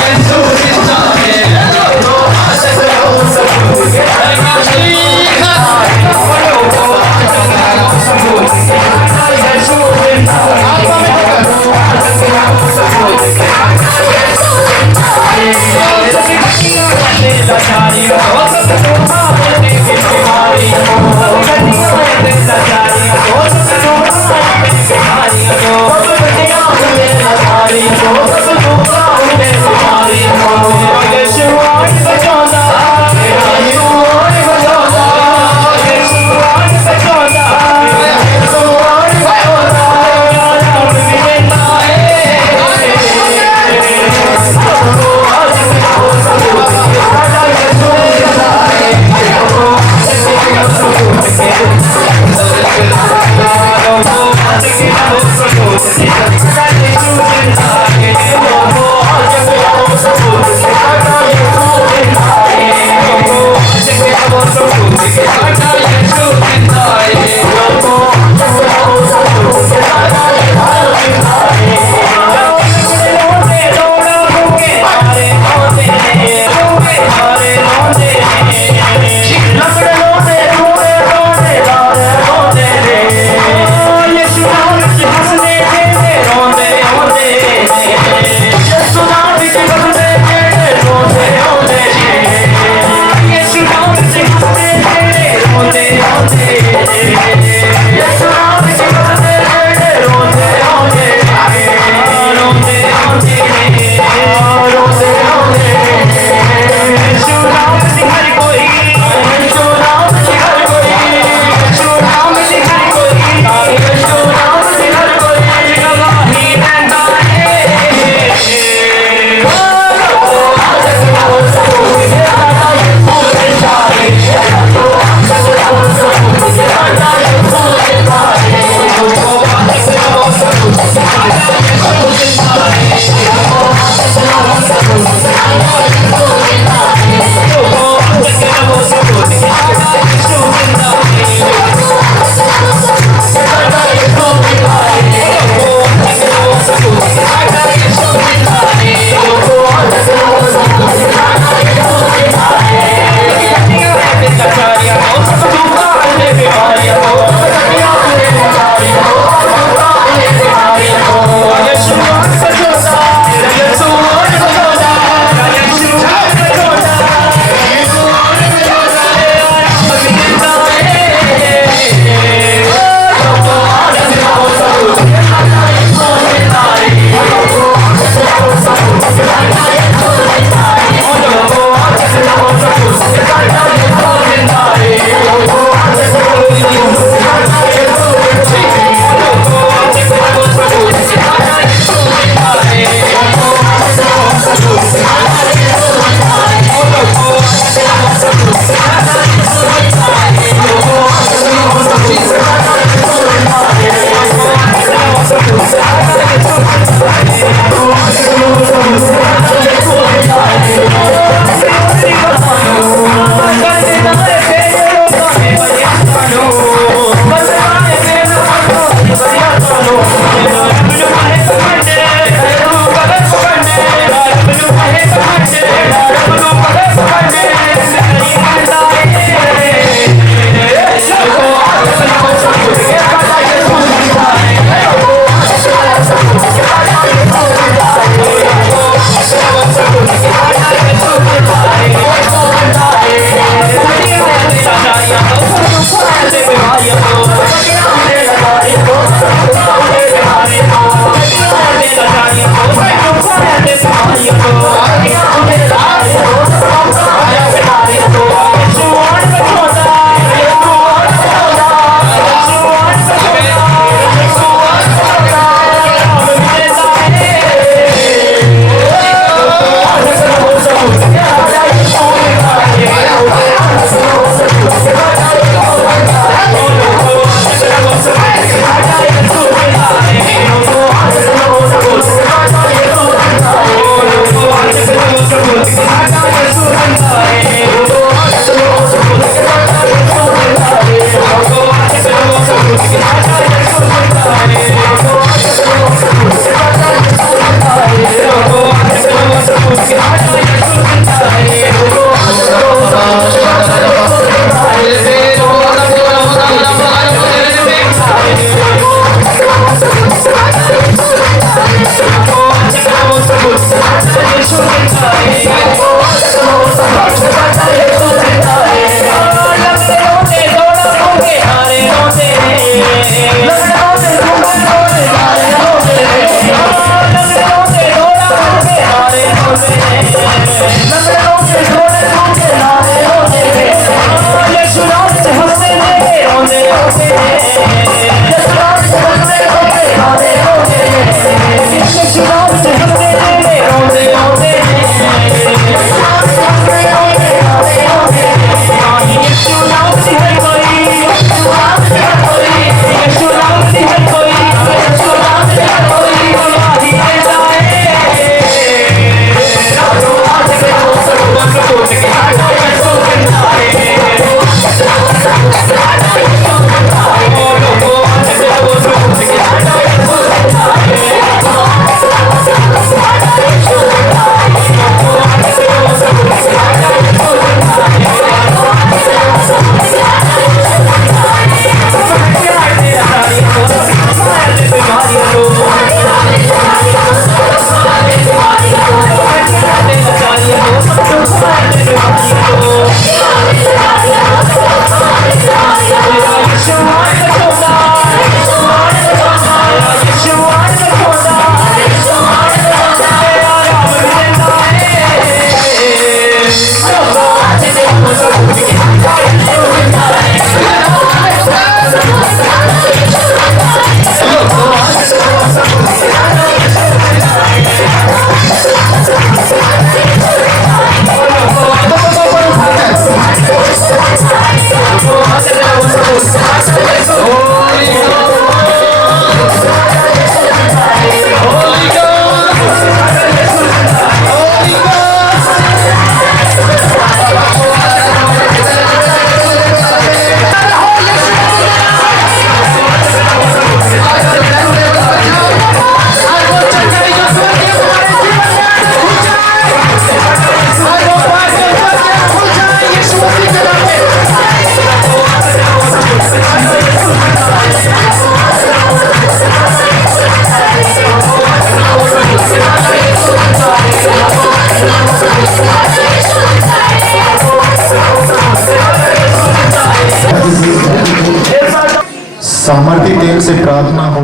सामर्थ्य टीम से प्रार्थना हो